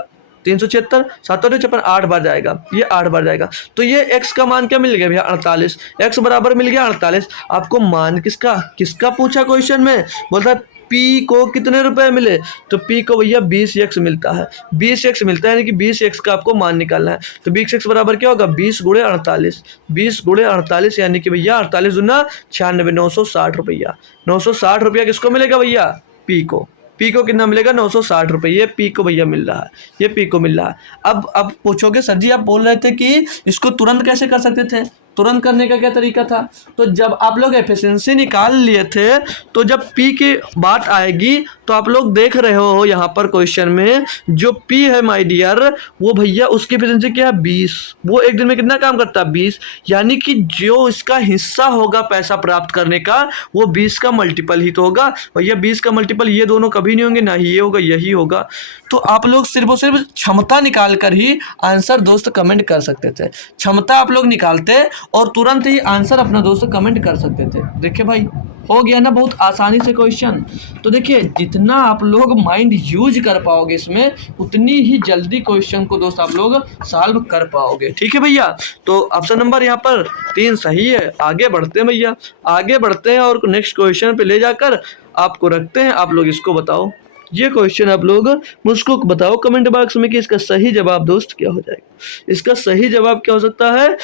376 7 और 56 8 बार जाएगा, ये 8 बार जाएगा। तो ये x का मान क्या मिल गया भैया 48, x बराबर मिल गया 48। आपको मान किसका किसका पूछा क्वेश्चन में, बोलता है P को कितने रुपए मिले, तो P को भैया 20x मिलता है, 20x मिलता है, यानी कि 20x का आपको मान निकालना है। तो 20x बराबर क्या होगा 20 गुणे 48, 20 गुणे 48 यानी कि भैया 48 दूना 96, 960 रुपया। 960 रुपया किसको मिलेगा भैया, P को। P को कितना मिलेगा 960 रुपये, ये P को भैया मिल रहा है, ये P को मिल रहा है। अब पूछोगे सर जी आप बोल रहे थे कि इसको तुरंत कैसे कर सकते थे, तुरंत करने का क्या तरीका था, तो जब आप लोग एफिशिएंसी निकाल लिए थे तो जब P की बात आएगी तो आप लोग देख रहे हो यहाँ पर क्वेश्चन में जो P है माय डियर, वो भैया उसकी एफिशिएंसी क्या है 20, वो एक दिन में कितना काम करता है 20, यानी कि जो इसका हिस्सा होगा पैसा प्राप्त करने का वो 20 का मल्टीपल ही तो होगा भैया। 20 का मल्टीपल ये दोनों कभी नहीं होंगे, ना ही ये होगा यही होगा। तो आप लोग सिर्फ और सिर्फ क्षमता निकाल कर ही आंसर दोस्त कमेंट कर सकते थे, क्षमता आप लोग निकालते और तुरंत ही आंसर अपना दोस्त कमेंट कर सकते थे। देखिए भाई हो गया ना बहुत आसानी से क्वेश्चन। तो देखिए जितना आप लोग माइंड यूज कर पाओगे इसमें उतनी ही जल्दी क्वेश्चन को दोस्त आप लोग सॉल्व कर पाओगे, ठीक है भैया। तो ऑप्शन नंबर यहाँ पर 3 सही है। आगे बढ़ते हैं भैया, आगे बढ़ते हैं और नेक्स्ट क्वेश्चन पे ले जाकर आपको रखते हैं। आप लोग इसको बताओ, ये क्वेश्चन आप लोग मुझको बताओ कमेंट बॉक्स में कि इसका सही जवाब दोस्त क्या हो जाएगा। इसका सही जवाब क्या हो सकता है,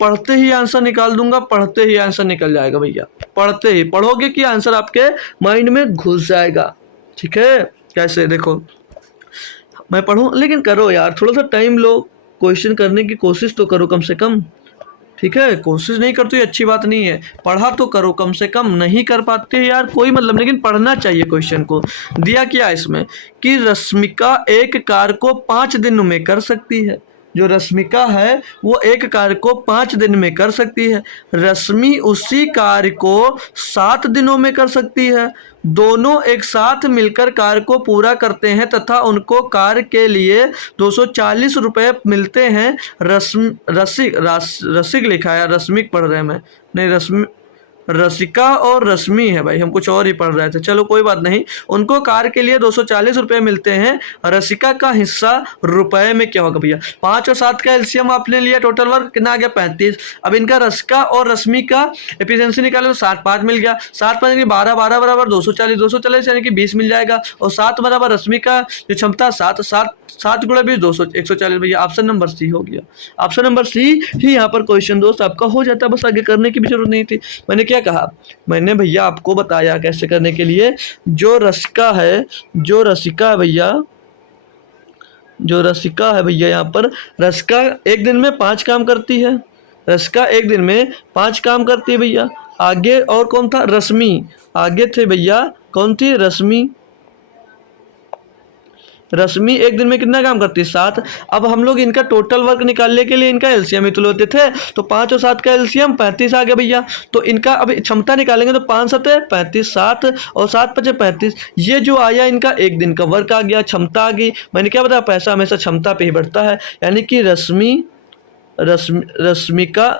पढ़ते ही आंसर निकाल दूंगा, पढ़ते ही आंसर निकल जाएगा भैया, पढ़ते ही पढ़ोगे कि आंसर आपके माइंड में घुस जाएगा, ठीक है। कैसे देखो मैं पढ़ूं, लेकिन करो यार थोड़ा सा टाइम लो, क्वेश्चन करने की कोशिश तो करो कम से कम, ठीक है। कोशिश नहीं करते ये अच्छी बात नहीं है, पढ़ा तो करो कम से कम, नहीं कर पाते यार कोई मतलब, लेकिन पढ़ना चाहिए। क्वेश्चन को दिया क्या है इसमें कि रश्मिका एक कार्य को 5 दिन में कर सकती है, जो रश्मिका है वो एक कार्य को 5 दिन में कर सकती है, रश्मि उसी कार्य को 7 दिनों में कर सकती है। दोनों एक साथ मिलकर कार्य को पूरा करते हैं तथा उनको कार्य के लिए 240 रुपये मिलते हैं। रसिक लिखा है, रश्मिक पढ़ रहे हैं मैं, नहीं रसिका और रश्मि है भाई, हम कुछ और ही पढ़ रहे थे, चलो कोई बात नहीं। उनको कार के लिए 240 रुपये मिलते हैं। रसिका का हिस्सा रुपए में क्या होगा भैया, 5 और 7 का एलसीएम आपने लिया, टोटल वर्क कितना आ गया 35। अब इनका रसिका और रश्मि का एफिशिएंसी निकाले तो 7 5 मिल गया, 7 5 यानी 12 12 बराबर 240 यानी कि 20 मिल जाएगा, और 7 बराबर रश्मि का जो क्षमता 7 गुणा 20 200 140 भैया। ऑप्शन नंबर सी हो गया, ऑप्शन नंबर सी ही यहाँ पर क्वेश्चन दोस्त आपका हो जाता, बस आगे करने की भी जरूरत नहीं थी। मैंने क्या कहा, मैंने भैया आपको बताया कैसे करने के लिए। जो रसिका है, जो रसिका है भैया, जो रसिका है भैया यहाँ पर, रसिका एक दिन में 5 काम करती है, रसिका एक दिन में 5 काम करती है भैया। आगे और कौन था, रश्मि, आगे थे भैया कौन थी, रश्मि, रश्मि एक दिन में कितना काम करती है 7। अब हम लोग इनका टोटल वर्क निकालने के लिए इनका एलसीएम ही तो लेते थे, तो 5 और 7 का एलसीएम 35 आ गया भैया। तो इनका अब क्षमता निकालेंगे तो 5 7 35, 7 और 7 5 35, ये जो आया इनका एक दिन का वर्क आ गया, क्षमता आ गई। मैंने क्या बताया, पैसा हमेशा क्षमता पे ही बढ़ता है, यानी कि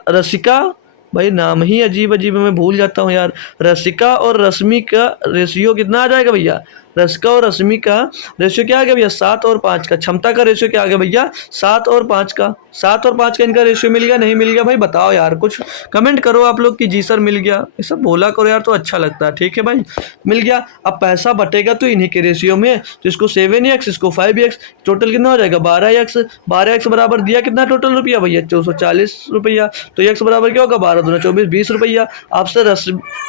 रसिका भाई नाम ही अजीब अजीब मैं भूल जाता हूँ यार। रसिका और रश्मि का रेशियो कितना आ जाएगा भैया, रसिका और रश्मि का रेशियो क्या आ गया भैया 7 और 5 का। क्षमता का रेशियो क्या आ गया भैया 7 और 5 का। 7 और 5 का इनका रेशियो मिल गया नहीं मिल गया भाई बताओ यार, कुछ कमेंट करो आप लोग कि जी सर मिल गया, ये सब बोला करो यार तो अच्छा लगता है। ठीक है भाई मिल गया। अब पैसा बटेगा तो इन्हीं के रेशियो में, तो इसको 7x इसको 5x, टोटल कितना हो जाएगा 12x। 12x बराबर दिया कितना टोटल रुपया भैया 440 रुपया। तो x बराबर क्या होगा 12 दूना 24 20 रुपया। आपसे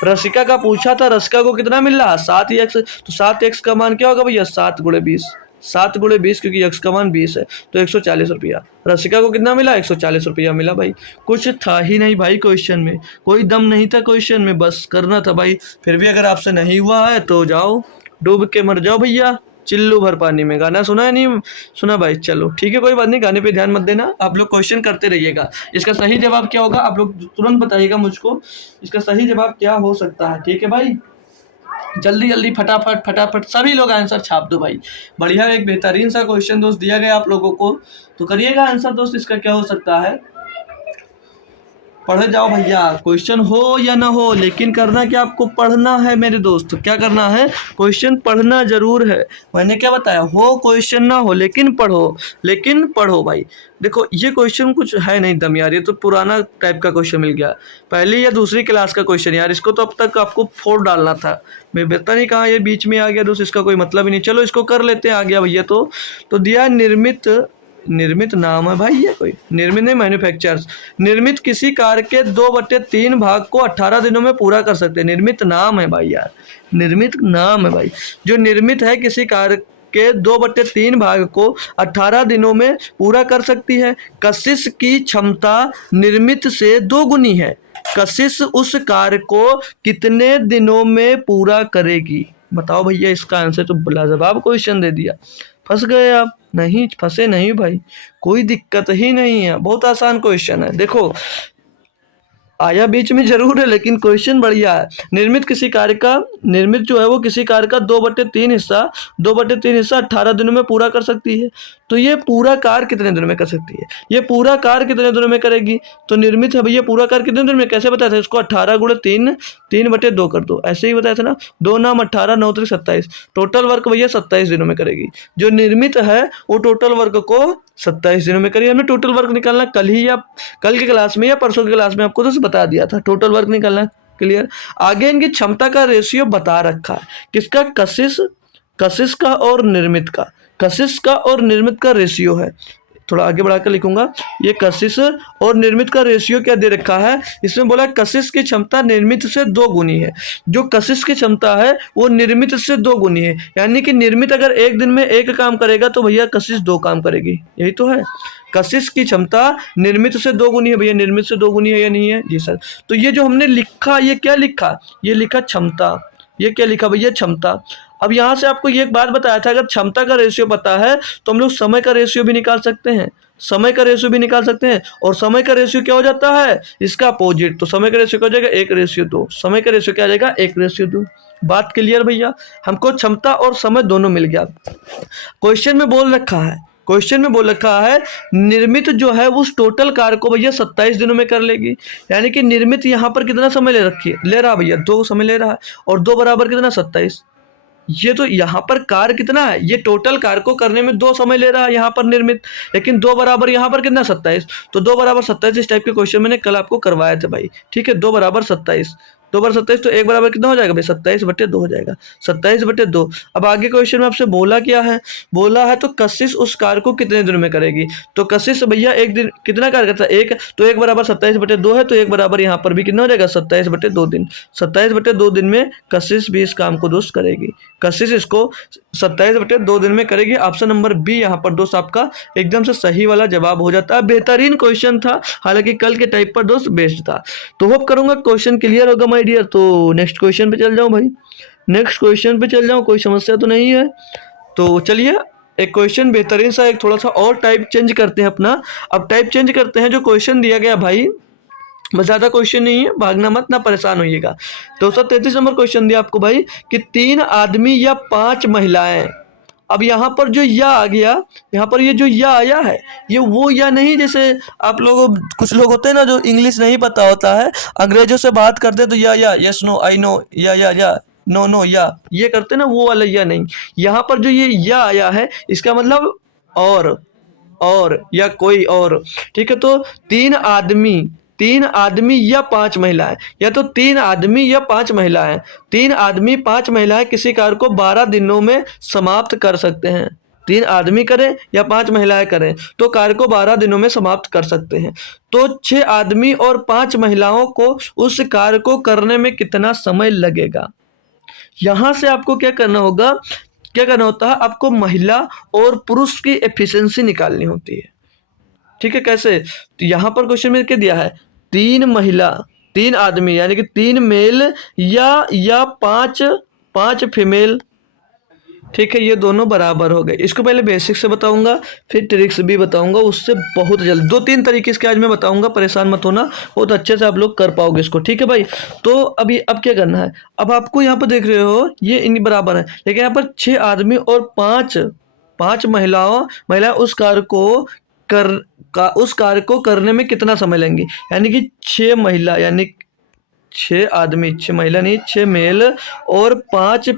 रसिका का पूछा था, रसिका को कितना मिल रहा 7x, तो 7x का मान क्या होगा भैया 7 गुणे 20। 7 गुणे 20 क्योंकि x का मान 20 है तो 140 रुपया। रसिका को कितना मिला 140 रुपया मिला भाई। कुछ था ही नहीं भाई क्वेश्चन में, कोई दम नहीं था क्वेश्चन में, बस करना था भाई। फिर भी अगर आपसे नहीं हुआ है तो जाओ डूब के मर जाओ भैया चिल्लू भर पानी में। गाना सुना है नहीं सुना भाई, चलो ठीक है कोई बात नहीं, गाने पे ध्यान मत देना, आप लोग क्वेश्चन करते रहिएगा। इसका सही जवाब क्या होगा आप लोग तुरंत बताइएगा मुझको, इसका सही जवाब क्या हो सकता है। ठीक है भाई जल्दी जल्दी फटाफट फटाफट सभी लोग आंसर छाप दो भाई। बढ़िया एक बेहतरीन सा क्वेश्चन दोस्त दिया गया आप लोगों को, तो करिएगा आंसर दोस्त इसका क्या हो सकता है। पढ़े जाओ भैया, क्वेश्चन हो या ना हो लेकिन करना क्या आपको पढ़ना है मेरे दोस्त। क्या करना है क्वेश्चन पढ़ना जरूर है। मैंने क्या बताया हो क्वेश्चन ना हो लेकिन पढ़ो, लेकिन पढ़ो भाई। देखो ये क्वेश्चन कुछ है नहीं दम यार, ये तो पुराना टाइप का क्वेश्चन मिल गया, पहली या दूसरी क्लास का क्वेश्चन यार, इसको तो अब तक आपको 4 डालना था। मैं पता नहीं कहाँ ये बीच में आ गया दोस्त, इसका कोई मतलब ही नहीं। चलो इसको कर लेते हैं, आ गया भैया। तो दिया निर्मित, निर्मित नाम है भाई ये कोई, निर्मित नहीं मैन्युफैक्चर्स। निर्मित किसी कार्य के 2/3 भाग को 18 दिनों में पूरा कर सकते हैं। निर्मित नाम है भाई यार, निर्मित नाम है भाई। जो निर्मित है किसी कार्य के 2/3 भाग को 18 दिनों में पूरा कर सकती है। कशिश की क्षमता निर्मित से 2 गुनी है। कशिश उस कार्य को कितने दिनों में पूरा करेगी बताओ भैया। इसका आंसर तो लाजवाब क्वेश्चन दे दिया। फंस गए आप? नहीं फंसे नहीं भाई, कोई दिक्कत ही नहीं है, बहुत आसान क्वेश्चन है। देखो आया बीच में जरूर है लेकिन क्वेश्चन बढ़िया है। निर्मित किसी कार्य का, निर्मित जो है वो किसी कार्य का 2/3 हिस्सा 18 दिनों में पूरा कर सकती है। तो ये पूरा कार्य कितने दिनों में कर सकती है, ये पूरा कार्य कितने दिनों में करेगी। तो निर्मित है भैया पूरा कार्य कितने दिनों में, कैसे बताया था इसको 18 गुणे 3 3/2 कर दो, ऐसे ही बताया था ना। 2 नाम 18 9 3 27, टोटल वर्क भैया 27 दिनों में करेगी। जो निर्मित है वो टोटल वर्क को 27 दिनों में करेगी। हमने टोटल वर्क निकालना कल ही या कल की क्लास में या परसों की क्लास में आपको तो बता दिया था, टोटल वर्क निकालना क्लियर। आगे इनकी क्षमता का रेशियो बता रखा है, किसका कशिश, कशिश का और निर्मित का, कशिश का और निर्मित का रेशियो है। थोड़ा आगे बढ़ाकर लिखूंगा, ये कशिश और निर्मित का रेशियो क्या दे रखा है, इसमें बोला कशिश की क्षमता निर्मित से 2 गुनी है। जो कशिश की क्षमता है वो निर्मित से 2 गुनी है, यानी कि निर्मित अगर एक दिन में 1 काम करेगा तो भैया कशिश 2 काम करेगी, यही तो है। कशिश की क्षमता निर्मित से 2 गुनी है भैया, निर्मित से 2 गुनी है या नहीं है जी सर। तो ये जो हमने लिखा ये क्या लिखा, ये लिखा क्षमता, ये क्या लिखा भैया क्षमता। अब यहाँ से आपको ये एक बात बताया था, अगर क्षमता का रेशियो पता है तो हम लोग समय का रेशियो भी निकाल सकते हैं, समय का रेशियो भी निकाल सकते हैं। और समय का रेशियो क्या हो जाता है इसका अपोजिट, तो समय का रेशियो क्या हो जाएगा 1:2, समय का रेशियो क्या आ जाएगा 1:2। बात क्लियर भैया, हमको क्षमता और समय दोनों मिल गया। क्वेश्चन में बोल रखा है, क्वेश्चन में बोल रखा है निर्मित जो है उस टोटल कार्य को भैया 27 दिनों में कर लेगी। यानी कि निर्मित यहाँ पर कितना समय ले रखी है, ले रहा भैया 2 समय ले रहा है, और 2 बराबर कितना 27। ये तो यहाँ पर कार्य कितना है, ये टोटल कार्य को करने में 2 समय ले रहा है यहाँ पर निर्मित, लेकिन 2 बराबर यहाँ पर कितना 27। तो 2 बराबर 27 इस टाइप के क्वेश्चन मैंने कल आपको करवाए थे भाई। ठीक है 2 बराबर 27, 2 बार 27 तो 1 बराबर कितना हो जाएगा भाई 27/2 हो जाएगा, 27/2। अब आगे क्वेश्चन में आपसे बोला क्या है, बोला है तो कशिश उस कार्य को कितने दिनों में करेगी। तो कशिश भैया एक दिन कितना कार्य करता है 1, तो 1 बराबर 27/2 है, तो 1 बराबर यहाँ पर भी कितना हो जाएगा 27/2 दिन। 27/2 दिन में कशिश भी इस काम को दोस्त करेगी, कशिश इसको 27/2 दिन में करेगी। ऑप्शन नंबर बी यहाँ पर दोस्त आपका एकदम से सही वाला जवाब हो जाता है। बेहतरीन क्वेश्चन था, हालांकि कल के टाइप पर दोस्त बेस्ट था। तो होप करूंगा क्वेश्चन क्लियर होगा माय डियर। तो नेक्स्ट क्वेश्चन पे चल जाऊं भाई, नेक्स्ट क्वेश्चन पे चल जाऊं, कोई समस्या तो नहीं है। तो चलिए एक क्वेश्चन बेहतरीन सा, एक थोड़ा सा और टाइप चेंज करते हैं अपना। अब टाइप चेंज करते हैं, जो क्वेश्चन दिया गया भाई बस ज़्यादा क्वेश्चन नहीं है, भागना मत ना परेशान होइएगा। 233 नंबर क्वेश्चन दिया आपको भाई कि 3 आदमी या 5 महिलाएं। अब यहाँ पर जो या आ गया, यहाँ पर ये जो या आया है ये वो या नहीं, जैसे आप लोग कुछ लोग होते हैं ना जो इंग्लिश नहीं पता होता है, अंग्रेजों से बात करते तो या यस नो आई नो या नो नो या, ये करते ना वो वाला या नहीं, यहाँ पर जो ये या आया है इसका मतलब और या कोई और। ठीक है, तो तीन आदमी या पांच महिलाएं, या तो तीन आदमी या पांच महिलाएं, तीन आदमी पांच महिलाएं किसी कार्य को 12 दिनों में समाप्त कर सकते हैं। तीन आदमी करें या पांच महिलाएं करें तो कार्य को 12 दिनों में समाप्त कर सकते हैं। तो छह आदमी और पांच महिलाओं को उस कार्य को करने में कितना समय लगेगा। यहां से आपको क्या करना होगा, क्या करना होता है, आपको महिला और पुरुष की एफिशिएंसी निकालनी होती है। ठीक है, कैसे, तो यहां पर क्वेश्चन में क्या दिया है, तीन महिला तीन आदमी यानी कि तीन मेल या पांच पांच फीमेल। ठीक है, ये दोनों बराबर हो गए। इसको पहले बेसिक से बताऊंगा, फिर ट्रिक्स भी बताऊंगा, उससे बहुत जल्द दो तीन तरीके इसके आज मैं बताऊंगा, परेशान मत होना, बहुत अच्छे से आप लोग कर पाओगे इसको। ठीक है भाई, तो अभी अब क्या करना है, अब आपको यहाँ पर देख रहे हो ये इन बराबर है, लेकिन यहाँ पर छह आदमी और पांच पांच महिलाएं उस कार्य को उस कार्य को करने में कितना समय लेंगी, यानी कि छह महिला यानी छह आदमी, छह महिला नहीं, छह मेल और पांच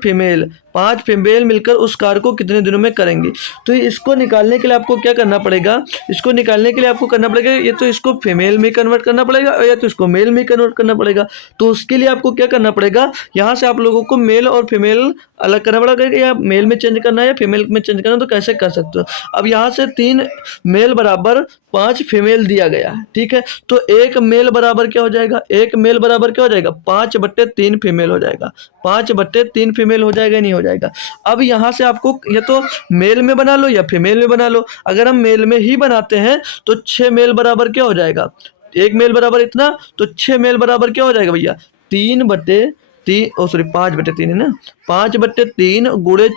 फीमेल मिलकर उस कार्य को कितने दिनों में करेंगी। तो इसको निकालने के लिए आपको क्या करना पड़ेगा, इसको निकालने के लिए आपको करना पड़ेगा, ये तो इसको फीमेल में कन्वर्ट करना पड़ेगा और या तो इसको मेल में कन्वर्ट करना पड़ेगा। तो उसके लिए आपको क्या करना पड़ेगा, यहाँ से आप लोगों को मेल और फीमेल अलग करना पड़ेगा, या मेल में चेंज करना है या फीमेल में चेंज करना है, तो कैसे कर सकते हो। अब यहाँ से तीन मेल बराबर पांच फीमेल दिया गया है। ठीक है, तो एक मेल बराबर क्या हो जाएगा, एक मेल बराबर क्या हो जाएगा, 5/3 फीमेल हो जाएगा, 5/3 फीमेल हो जाएगा, नहीं हो जाएगा। अब यहाँ से आपको या तो मेल में बना लो या फीमेल में बना लो। अगर हम मेल में ही बनाते हैं तो 6 मेल बराबर क्या हो जाएगा, एक मेल बराबर इतना, तो 6 मेल बराबर क्या हो जाएगा भैया, 3/3, ओ सॉरी 5/3 है ना, 5/3 गुणे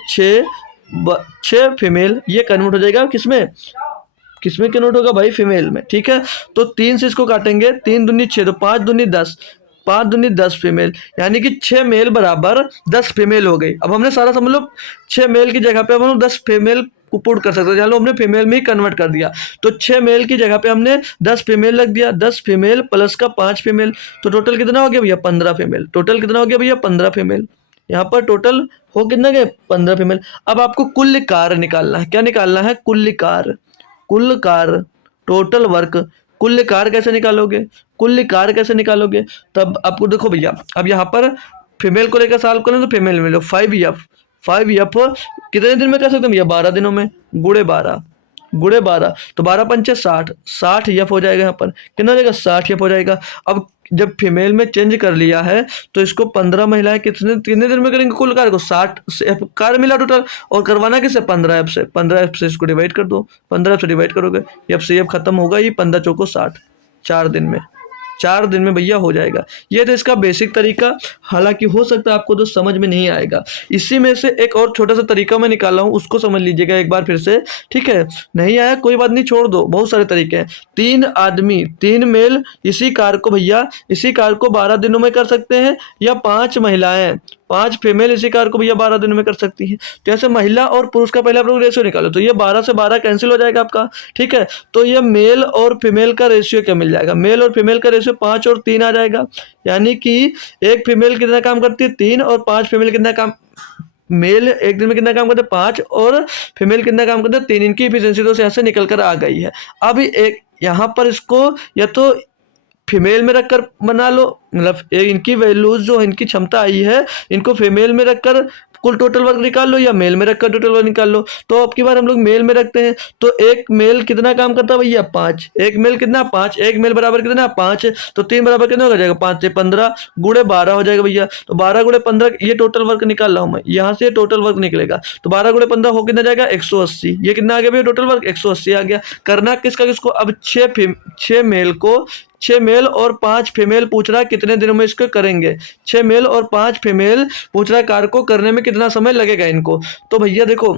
6 फीमेल, ये कन्वर्ट हो जाएगा किसमें, किसमें कन्वर्ट होगा भाई, फीमेल में। ठीक है, तो 3 से इसको काटेंगे, 3 दूनी 6, तो 5 दूनी 10, 5 दूनी 10 फीमेल, यानी कि 6 मेल बराबर 10 फीमेल हो गई। अब हमने सारा समझ लो 6 मेल की जगह पे अब हम 10 फीमेल को पुट कर सकते हैं, चलो हमने फीमेल में ही कन्वर्ट कर दिया। तो 6 मेल की जगह पे हमने 10 फीमेल रख दिया, 10 फीमेल प्लस का 5 फीमेल, तो टोटल कितना हो गया भैया, 15 फीमेल। टोटल कितना हो गया भैया, 15 फीमेल। यहाँ पर टोटल हो कितना गए, 15 फीमेल। अब आपको कुल कार्य निकालना है, क्या निकालना है, कुल कार्य, कुल कार्य, टोटल वर्क। कुल कार्य कैसे निकालोगे, कुल कार्य कैसे निकालोगे, तब आपको देखो भैया, अब यहाँ पर फीमेल को लेकर सॉल्व करें तो फीमेल में लो 5F कितने दिन में कर सकते हैं भैया, 12 दिनों में, गुड़े 12 तो 12×5 60, 60F हो जाएगा। यहाँ पर कितना हो जाएगा, 60F हो जाएगा। अब जब फीमेल में चेंज कर लिया है तो इसको 15 महिलाएं कितने कितने दिन में करेंगे, कुल कार्य को 60 कार्य मिला टोटल, और करवाना किससे, 15F से इसको डिवाइड कर दो, 15F से डिवाइड करोगे, F से F खत्म होगा, ये 15 चौको 60, 4 दिन में भैया हो जाएगा। ये तो इसका बेसिक तरीका, हालांकि हो सकता है आपको तो समझ में नहीं आएगा। इसी में से एक और छोटा सा तरीका मैं निकाला हूँ, उसको समझ लीजिएगा एक बार फिर से। ठीक है, नहीं आया कोई बात नहीं, छोड़ दो, बहुत सारे तरीके हैं। 3 आदमी 3 मेल इसी कार्य को भैया, इसी कार्य को 12 दिनों में कर सकते हैं, या 5 महिलाएं 5 फीमेल इसी कार्य को भैया 12 दिनों में कर सकती हैं। तो ऐसे महिला और पुरुष का पहले आप लोग रेशियो निकालो, तो ये 12 से 12 कैंसिल हो जाएगा आपका। ठीक है, तो ये मेल और फीमेल का रेशियो क्या मिल जाएगा, मेल और फीमेल का रेशियो 5 और 3 आ जाएगा, यानी कि एक फीमेल कितना काम करती है, 3, और 5 फीमेल कितना काम, मेल एक दिन में कितना काम करते हैं, 5, और फीमेल कितना काम करते हैं, 3। इनकी एफिशिएंसी तो यहाँ से निकल कर आ गई है। अब एक यहाँ पर इसको या तो फीमेल में रखकर बना लो, मतलब इनकी वैल्यूज जो इनकी क्षमता आई है, इनको फीमेल में रखकर कुल टोटल वर्क निकाल लो, या मेल में रखकर टोटल वर्क निकाल लो। तो अब की बार हम लोग मेल में रखते हैं, तो एक मेल कितना काम करता है भैया, 5, एक मेल कितना 5, एक मेल बराबर कितना 5, तो 3 बराबर कितना हो जाएगा, 5 से 15 गुणे 12 हो जाएगा भैया। तो 12 गुणे 15 ये टोटल वर्क निकाल रहा हूँ मैं, यहाँ से टोटल वर्क निकलेगा, तो 12 गुणे 15 हो कितना जाएगा, 180। ये कितना आ गया भैया, टोटल वर्क 180 आ गया। करना किसका किसको, अब 6 मेल और 5 फीमेल पूछ रहा है कितने दिनों में इसको करेंगे, 6 मेल और 5 फीमेल पूछ रहा है कार्य को करने में कितना समय लगेगा इनको। तो भैया देखो,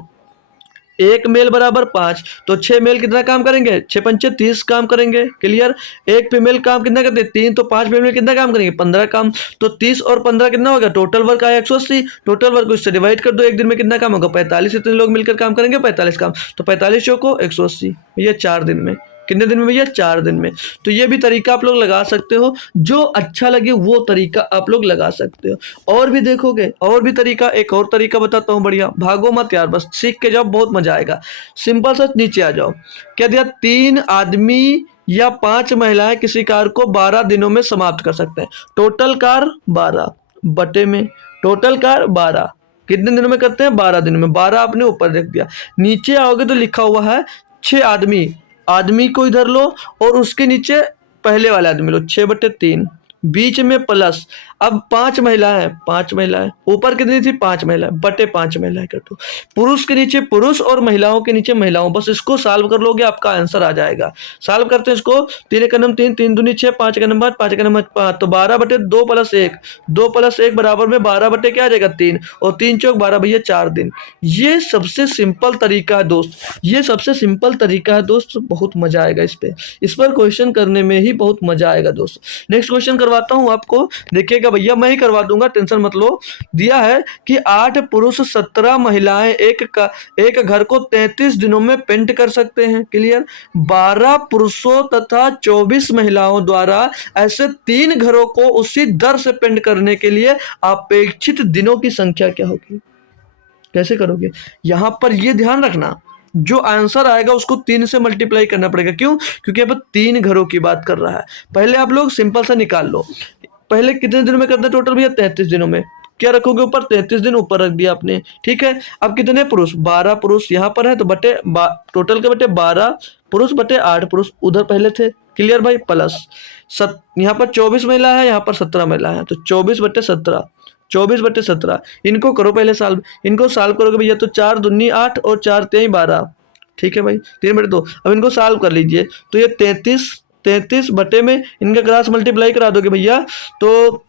एक मेल बराबर 5, तो 6 मेल कितना काम करेंगे, 6×5 30 काम करेंगे, क्लियर। एक फीमेल काम कितना करते हैं, 3, तो 5 फीमेल कितना काम करेंगे, 15 काम। तो 30 और 15 कितना होगा, टोटल वर्क आया 180। टोटल वर्क को इससे डिवाइड कर दो, एक दिन में कितना काम होगा, 45। इतने लोग मिलकर काम करेंगे 45 काम, तो 45 चौको 180, ये 4 दिन में कितने दिन में भैया? 4 दिन में। तो ये भी तरीका आप लोग लगा सकते हो, जो अच्छा लगे वो तरीका आप लोग लगा सकते हो। और भी देखोगे, और भी तरीका, एक और तरीका बताता हूँ बढ़िया, भागो मत यार, बस सीख के जाओ, बहुत मजा आएगा। सिंपल सा, नीचे आ जाओ। क्या दिया? 3 आदमी या 5 महिलाएं किसी कार्य को 12 दिनों में समाप्त कर सकते हैं। टोटल कार्य 12 बटे में, टोटल कार्य 12 कितने दिनों में करते हैं? 12 दिनों में। 12 आपने ऊपर रख दिया। नीचे आओगे तो लिखा हुआ है 6 आदमी, आदमी को इधर लो और उसके नीचे पहले वाले आदमी लो, 6/3, बीच में प्लस। अब 5 महिलाएं, 5 महिलाएं ऊपर कितनी थी? 5 महिलाएं, बटे 5 महिलाएं कर दो। पुरुष के नीचे पुरुष और महिलाओं के नीचे महिलाओं, बस इसको सॉल्व कर लोगे आपका आंसर आ जाएगा। सॉल्व करते हैं इसको। 3 एक नम 3, 3 दूनी 6, 5 एक नम 5, 5 एक नम 5, तो 12/2 + 1, 2 + 1 बराबर में 12 बटे क्या आ जाएगा? 3, और 3 चौक 12 भैया 4 दिन। ये सबसे सिंपल तरीका है दोस्त, ये सबसे सिंपल तरीका है दोस्त, बहुत मजा आएगा इस पर क्वेश्चन करने में ही बहुत मजा आएगा दोस्त। नेक्स्ट क्वेश्चन करवाता हूँ आपको, देखिएगा भैया, मैं ही करवा दूंगा, टेंशन मत लो। दिया है कि 8 पुरुष 17 महिलाएं एक घर को 33 दिनों में पेंट कर सकते हैं। क्लियर? 12 पुरुषों तथा 24 महिलाओं द्वारा ऐसे 3 घरों को उसी दर से पेंट करने के लिए अपेक्षित दिनों की संख्या क्या होगी? कैसे करोगे? यहां पर ये ध्यान रखना, जो आंसर आएगा उसको 3 से मल्टीप्लाई करना पड़ेगा। क्यों? क्योंकि अब 3 घरों की बात कर रहा है। पहले आप लोग सिंपल सा निकाल लो, पहले कितने दिनों में करते हैं टोटल भैया? 33 दिनों में। क्या रखोगे ऊपर? 33 दिन ऊपर रख दिया आपने, ठीक है। अब कितने पुरुष? 12 पुरुष यहाँ पर है, तो बटे टोटल के बटे 12 पुरुष बटे 8 पुरुष उधर पहले थे। क्लियर भाई? प्लस यहाँ पर 24 महिला है, यहाँ पर 17 महिला है, तो 24/17, 24/17 इनको करो पहले सॉल्व। इनको सॉल्व करोगे भैया तो 4 दूनी 8 और 4 तेई 12, ठीक है भाई, 3/2। अब इनको सॉल्व कर लीजिए, तो ये 33 बटे में इनका क्रॉस मल्टीप्लाई करा दोगे भैया, तो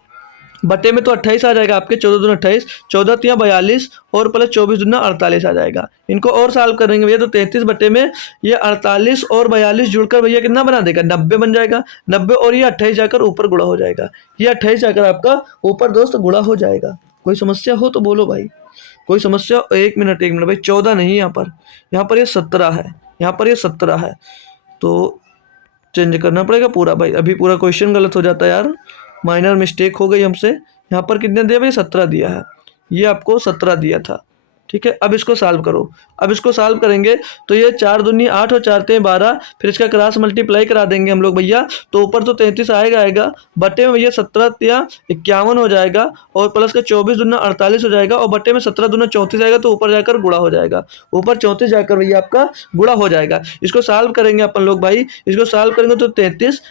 बटे में तो 28 आ जाएगा आपके, 14 दूना 28, 14 तिया 42 और प्लस 24 दूना 48 आ जाएगा। इनको और सॉल्व करेंगे भैया, तो 33 बटे में ये 48 और 42 जुड़कर भैया कितना बना देगा? 90 बन जाएगा। 90 और ये 28 जाकर ऊपर गुणा हो जाएगा, ये 28 जाकर आपका ऊपर दोस्त गुणा हो जाएगा। कोई समस्या हो तो बोलो भाई, कोई समस्या? एक मिनट भाई, 14 नहीं, यहाँ पर ये 17 है, यहाँ पर ये 17 है, तो चेंज करना पड़ेगा पूरा भाई। अभी पूरा क्वेश्चन गलत हो जाता है यार, माइनर मिस्टेक हो गई हमसे। यहाँ पर कितने दिया भाई? 17 दिया है, ये आपको 17 दिया था, ठीक है। अब इसको सॉल्व करो। अब इसको सॉल्व करेंगे तो ये 4 दूनी 8 और 4 तेई 12, फिर इसका क्रॉस मल्टीप्लाई करा देंगे हम लोग भैया, तो ऊपर तो 33 आएगा, बटे में भैया 17 तिया 51 हो जाएगा, और प्लस का 24 दूना 48 हो जाएगा, और बटे में 17 दूना 34 आएगा, तो ऊपर जाकर गुणा हो जाएगा, ऊपर 34 जाकर भैया आपका गुणा हो जाएगा। इसको सॉल्व करेंगे अपन लोग भाई, इसको सॉल्व करेंगे तो 33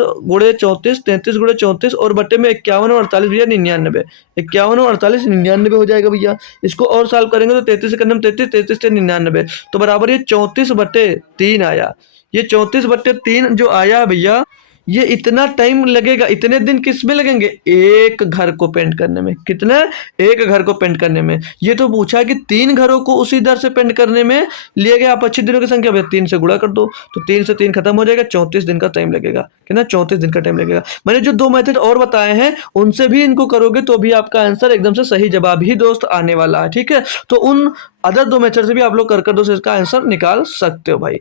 गुणे 34, 33 गुणे 34 और बटे में 51 और 48 भैया 99, 51 और 48 99 हो जाएगा भैया। इसको और सॉल्व करेंगे तो 33 के नम 33, 33 से 99, तो बराबर ये 34/3 आया। ये 34/3 जो आया भैया, ये इतना टाइम लगेगा, इतने दिन किस में लगेंगे? एक घर को पेंट करने में। कितने? एक घर को पेंट करने में। ये तो पूछा कि 3 घरों को उसी दर से पेंट करने में लिए गए अपेक्षित दिनों की संख्या भैया 3 से गुणा कर दो, तो 3 से 3 खत्म हो जाएगा, 34 दिन का टाइम लगेगा। कितना? 34 दिन का टाइम लगेगा। मैंने जो 2 मेथड और बताए हैं उनसे भी इनको करोगे तो भी आपका आंसर एकदम से सही जवाब ही दोस्त आने वाला है, ठीक है। तो उन अदर 2 मेथड से भी आप लोग कर दोस्त इसका आंसर निकाल सकते हो भाई।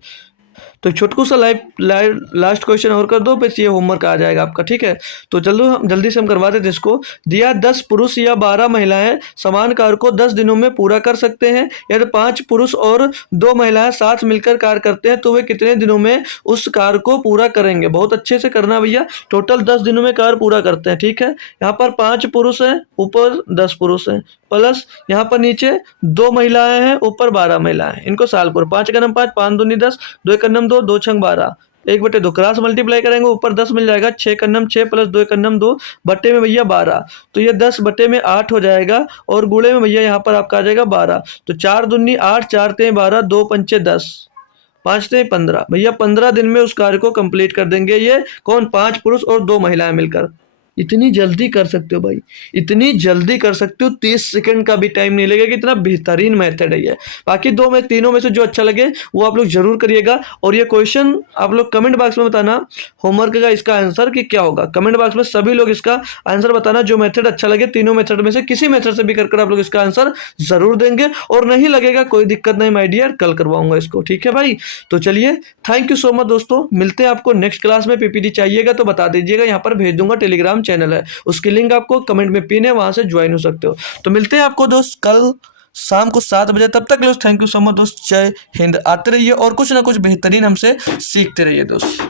तो छोटकू सा लास्ट क्वेश्चन और कर दो, फिर ये होमवर्क आ जाएगा आपका, ठीक है। तो जल्दी से हम करवा देते इसको। दिया 10 पुरुष या 12 महिलाएं समान कार्य को 10 दिनों में पूरा कर सकते हैं। यदि 5 पुरुष और 2 महिलाएं साथ मिलकर कार्य करते हैं तो वे कितने दिनों में उस कार्य को पूरा करेंगे? बहुत अच्छे से करना भैया, टोटल 10 दिनों में कार्य पूरा करते हैं, ठीक है। यहाँ पर 5 पुरुष हैं, ऊपर 10 पुरुष हैं, प्लस यहाँ पर नीचे 2 महिलाएं हैं, ऊपर 12 महिलाएं हैं। इनको सॉल्व करो। 5 का नम 5, 5 दूनी 10, 2 एक नम 2, 2 छंग 12, 1/2 क्रॉस मल्टीप्लाई करेंगे, ऊपर 10 मिल जाएगा, 6 का नम 6 प्लस 2 का नम 2 बटे में भैया 12, तो ये 10 बटे में 8 हो जाएगा, और गुणे में भैया यहाँ पर आपका आ जाएगा 12, तो 4 दूनी 8, 4 तेई 12, 2 पंचे 10, 5 तेई 15 भैया 15 दिन में उस कार्य को कंप्लीट कर देंगे। ये कौन? 5 पुरुष और 2 महिलाएं मिलकर। इतनी जल्दी कर सकते हो भाई, इतनी जल्दी कर सकते हो, 30 सेकंड का भी टाइम नहीं लगेगा। इतना बेहतरीन मेथड है ये। बाकी दो में तीनों में से जो अच्छा लगे वो आप लोग जरूर करिएगा। और ये क्वेश्चन आप लोग कमेंट बॉक्स में बताना होमवर्क का इसका आंसर कि क्या होगा। कमेंट बॉक्स में सभी लोग इसका आंसर बताना, जो मेथड अच्छा लगे तीनों मेथड में से किसी मेथड से भी कर आप लोग इसका आंसर जरूर देंगे। और नहीं लगेगा कोई दिक्कत नहीं माय डियर, कल करवाऊंगा इसको, ठीक है भाई। तो चलिए, थैंक यू सो मच दोस्तों, मिलते हैं आपको नेक्स्ट क्लास में। पीपीटी चाहिएगा तो बता दीजिएगा, यहाँ पर भेज दूंगा, टेलीग्राम चैनल है, उसकी लिंक आपको कमेंट में पिन है, वहां से ज्वाइन हो सकते हो। तो मिलते हैं आपको दोस्त कल शाम को 7 बजे। तब तक दोस्त थैंक यू सो मच दोस्त, जय हिंद। आते रहिए और कुछ ना कुछ बेहतरीन हमसे सीखते रहिए दोस्त।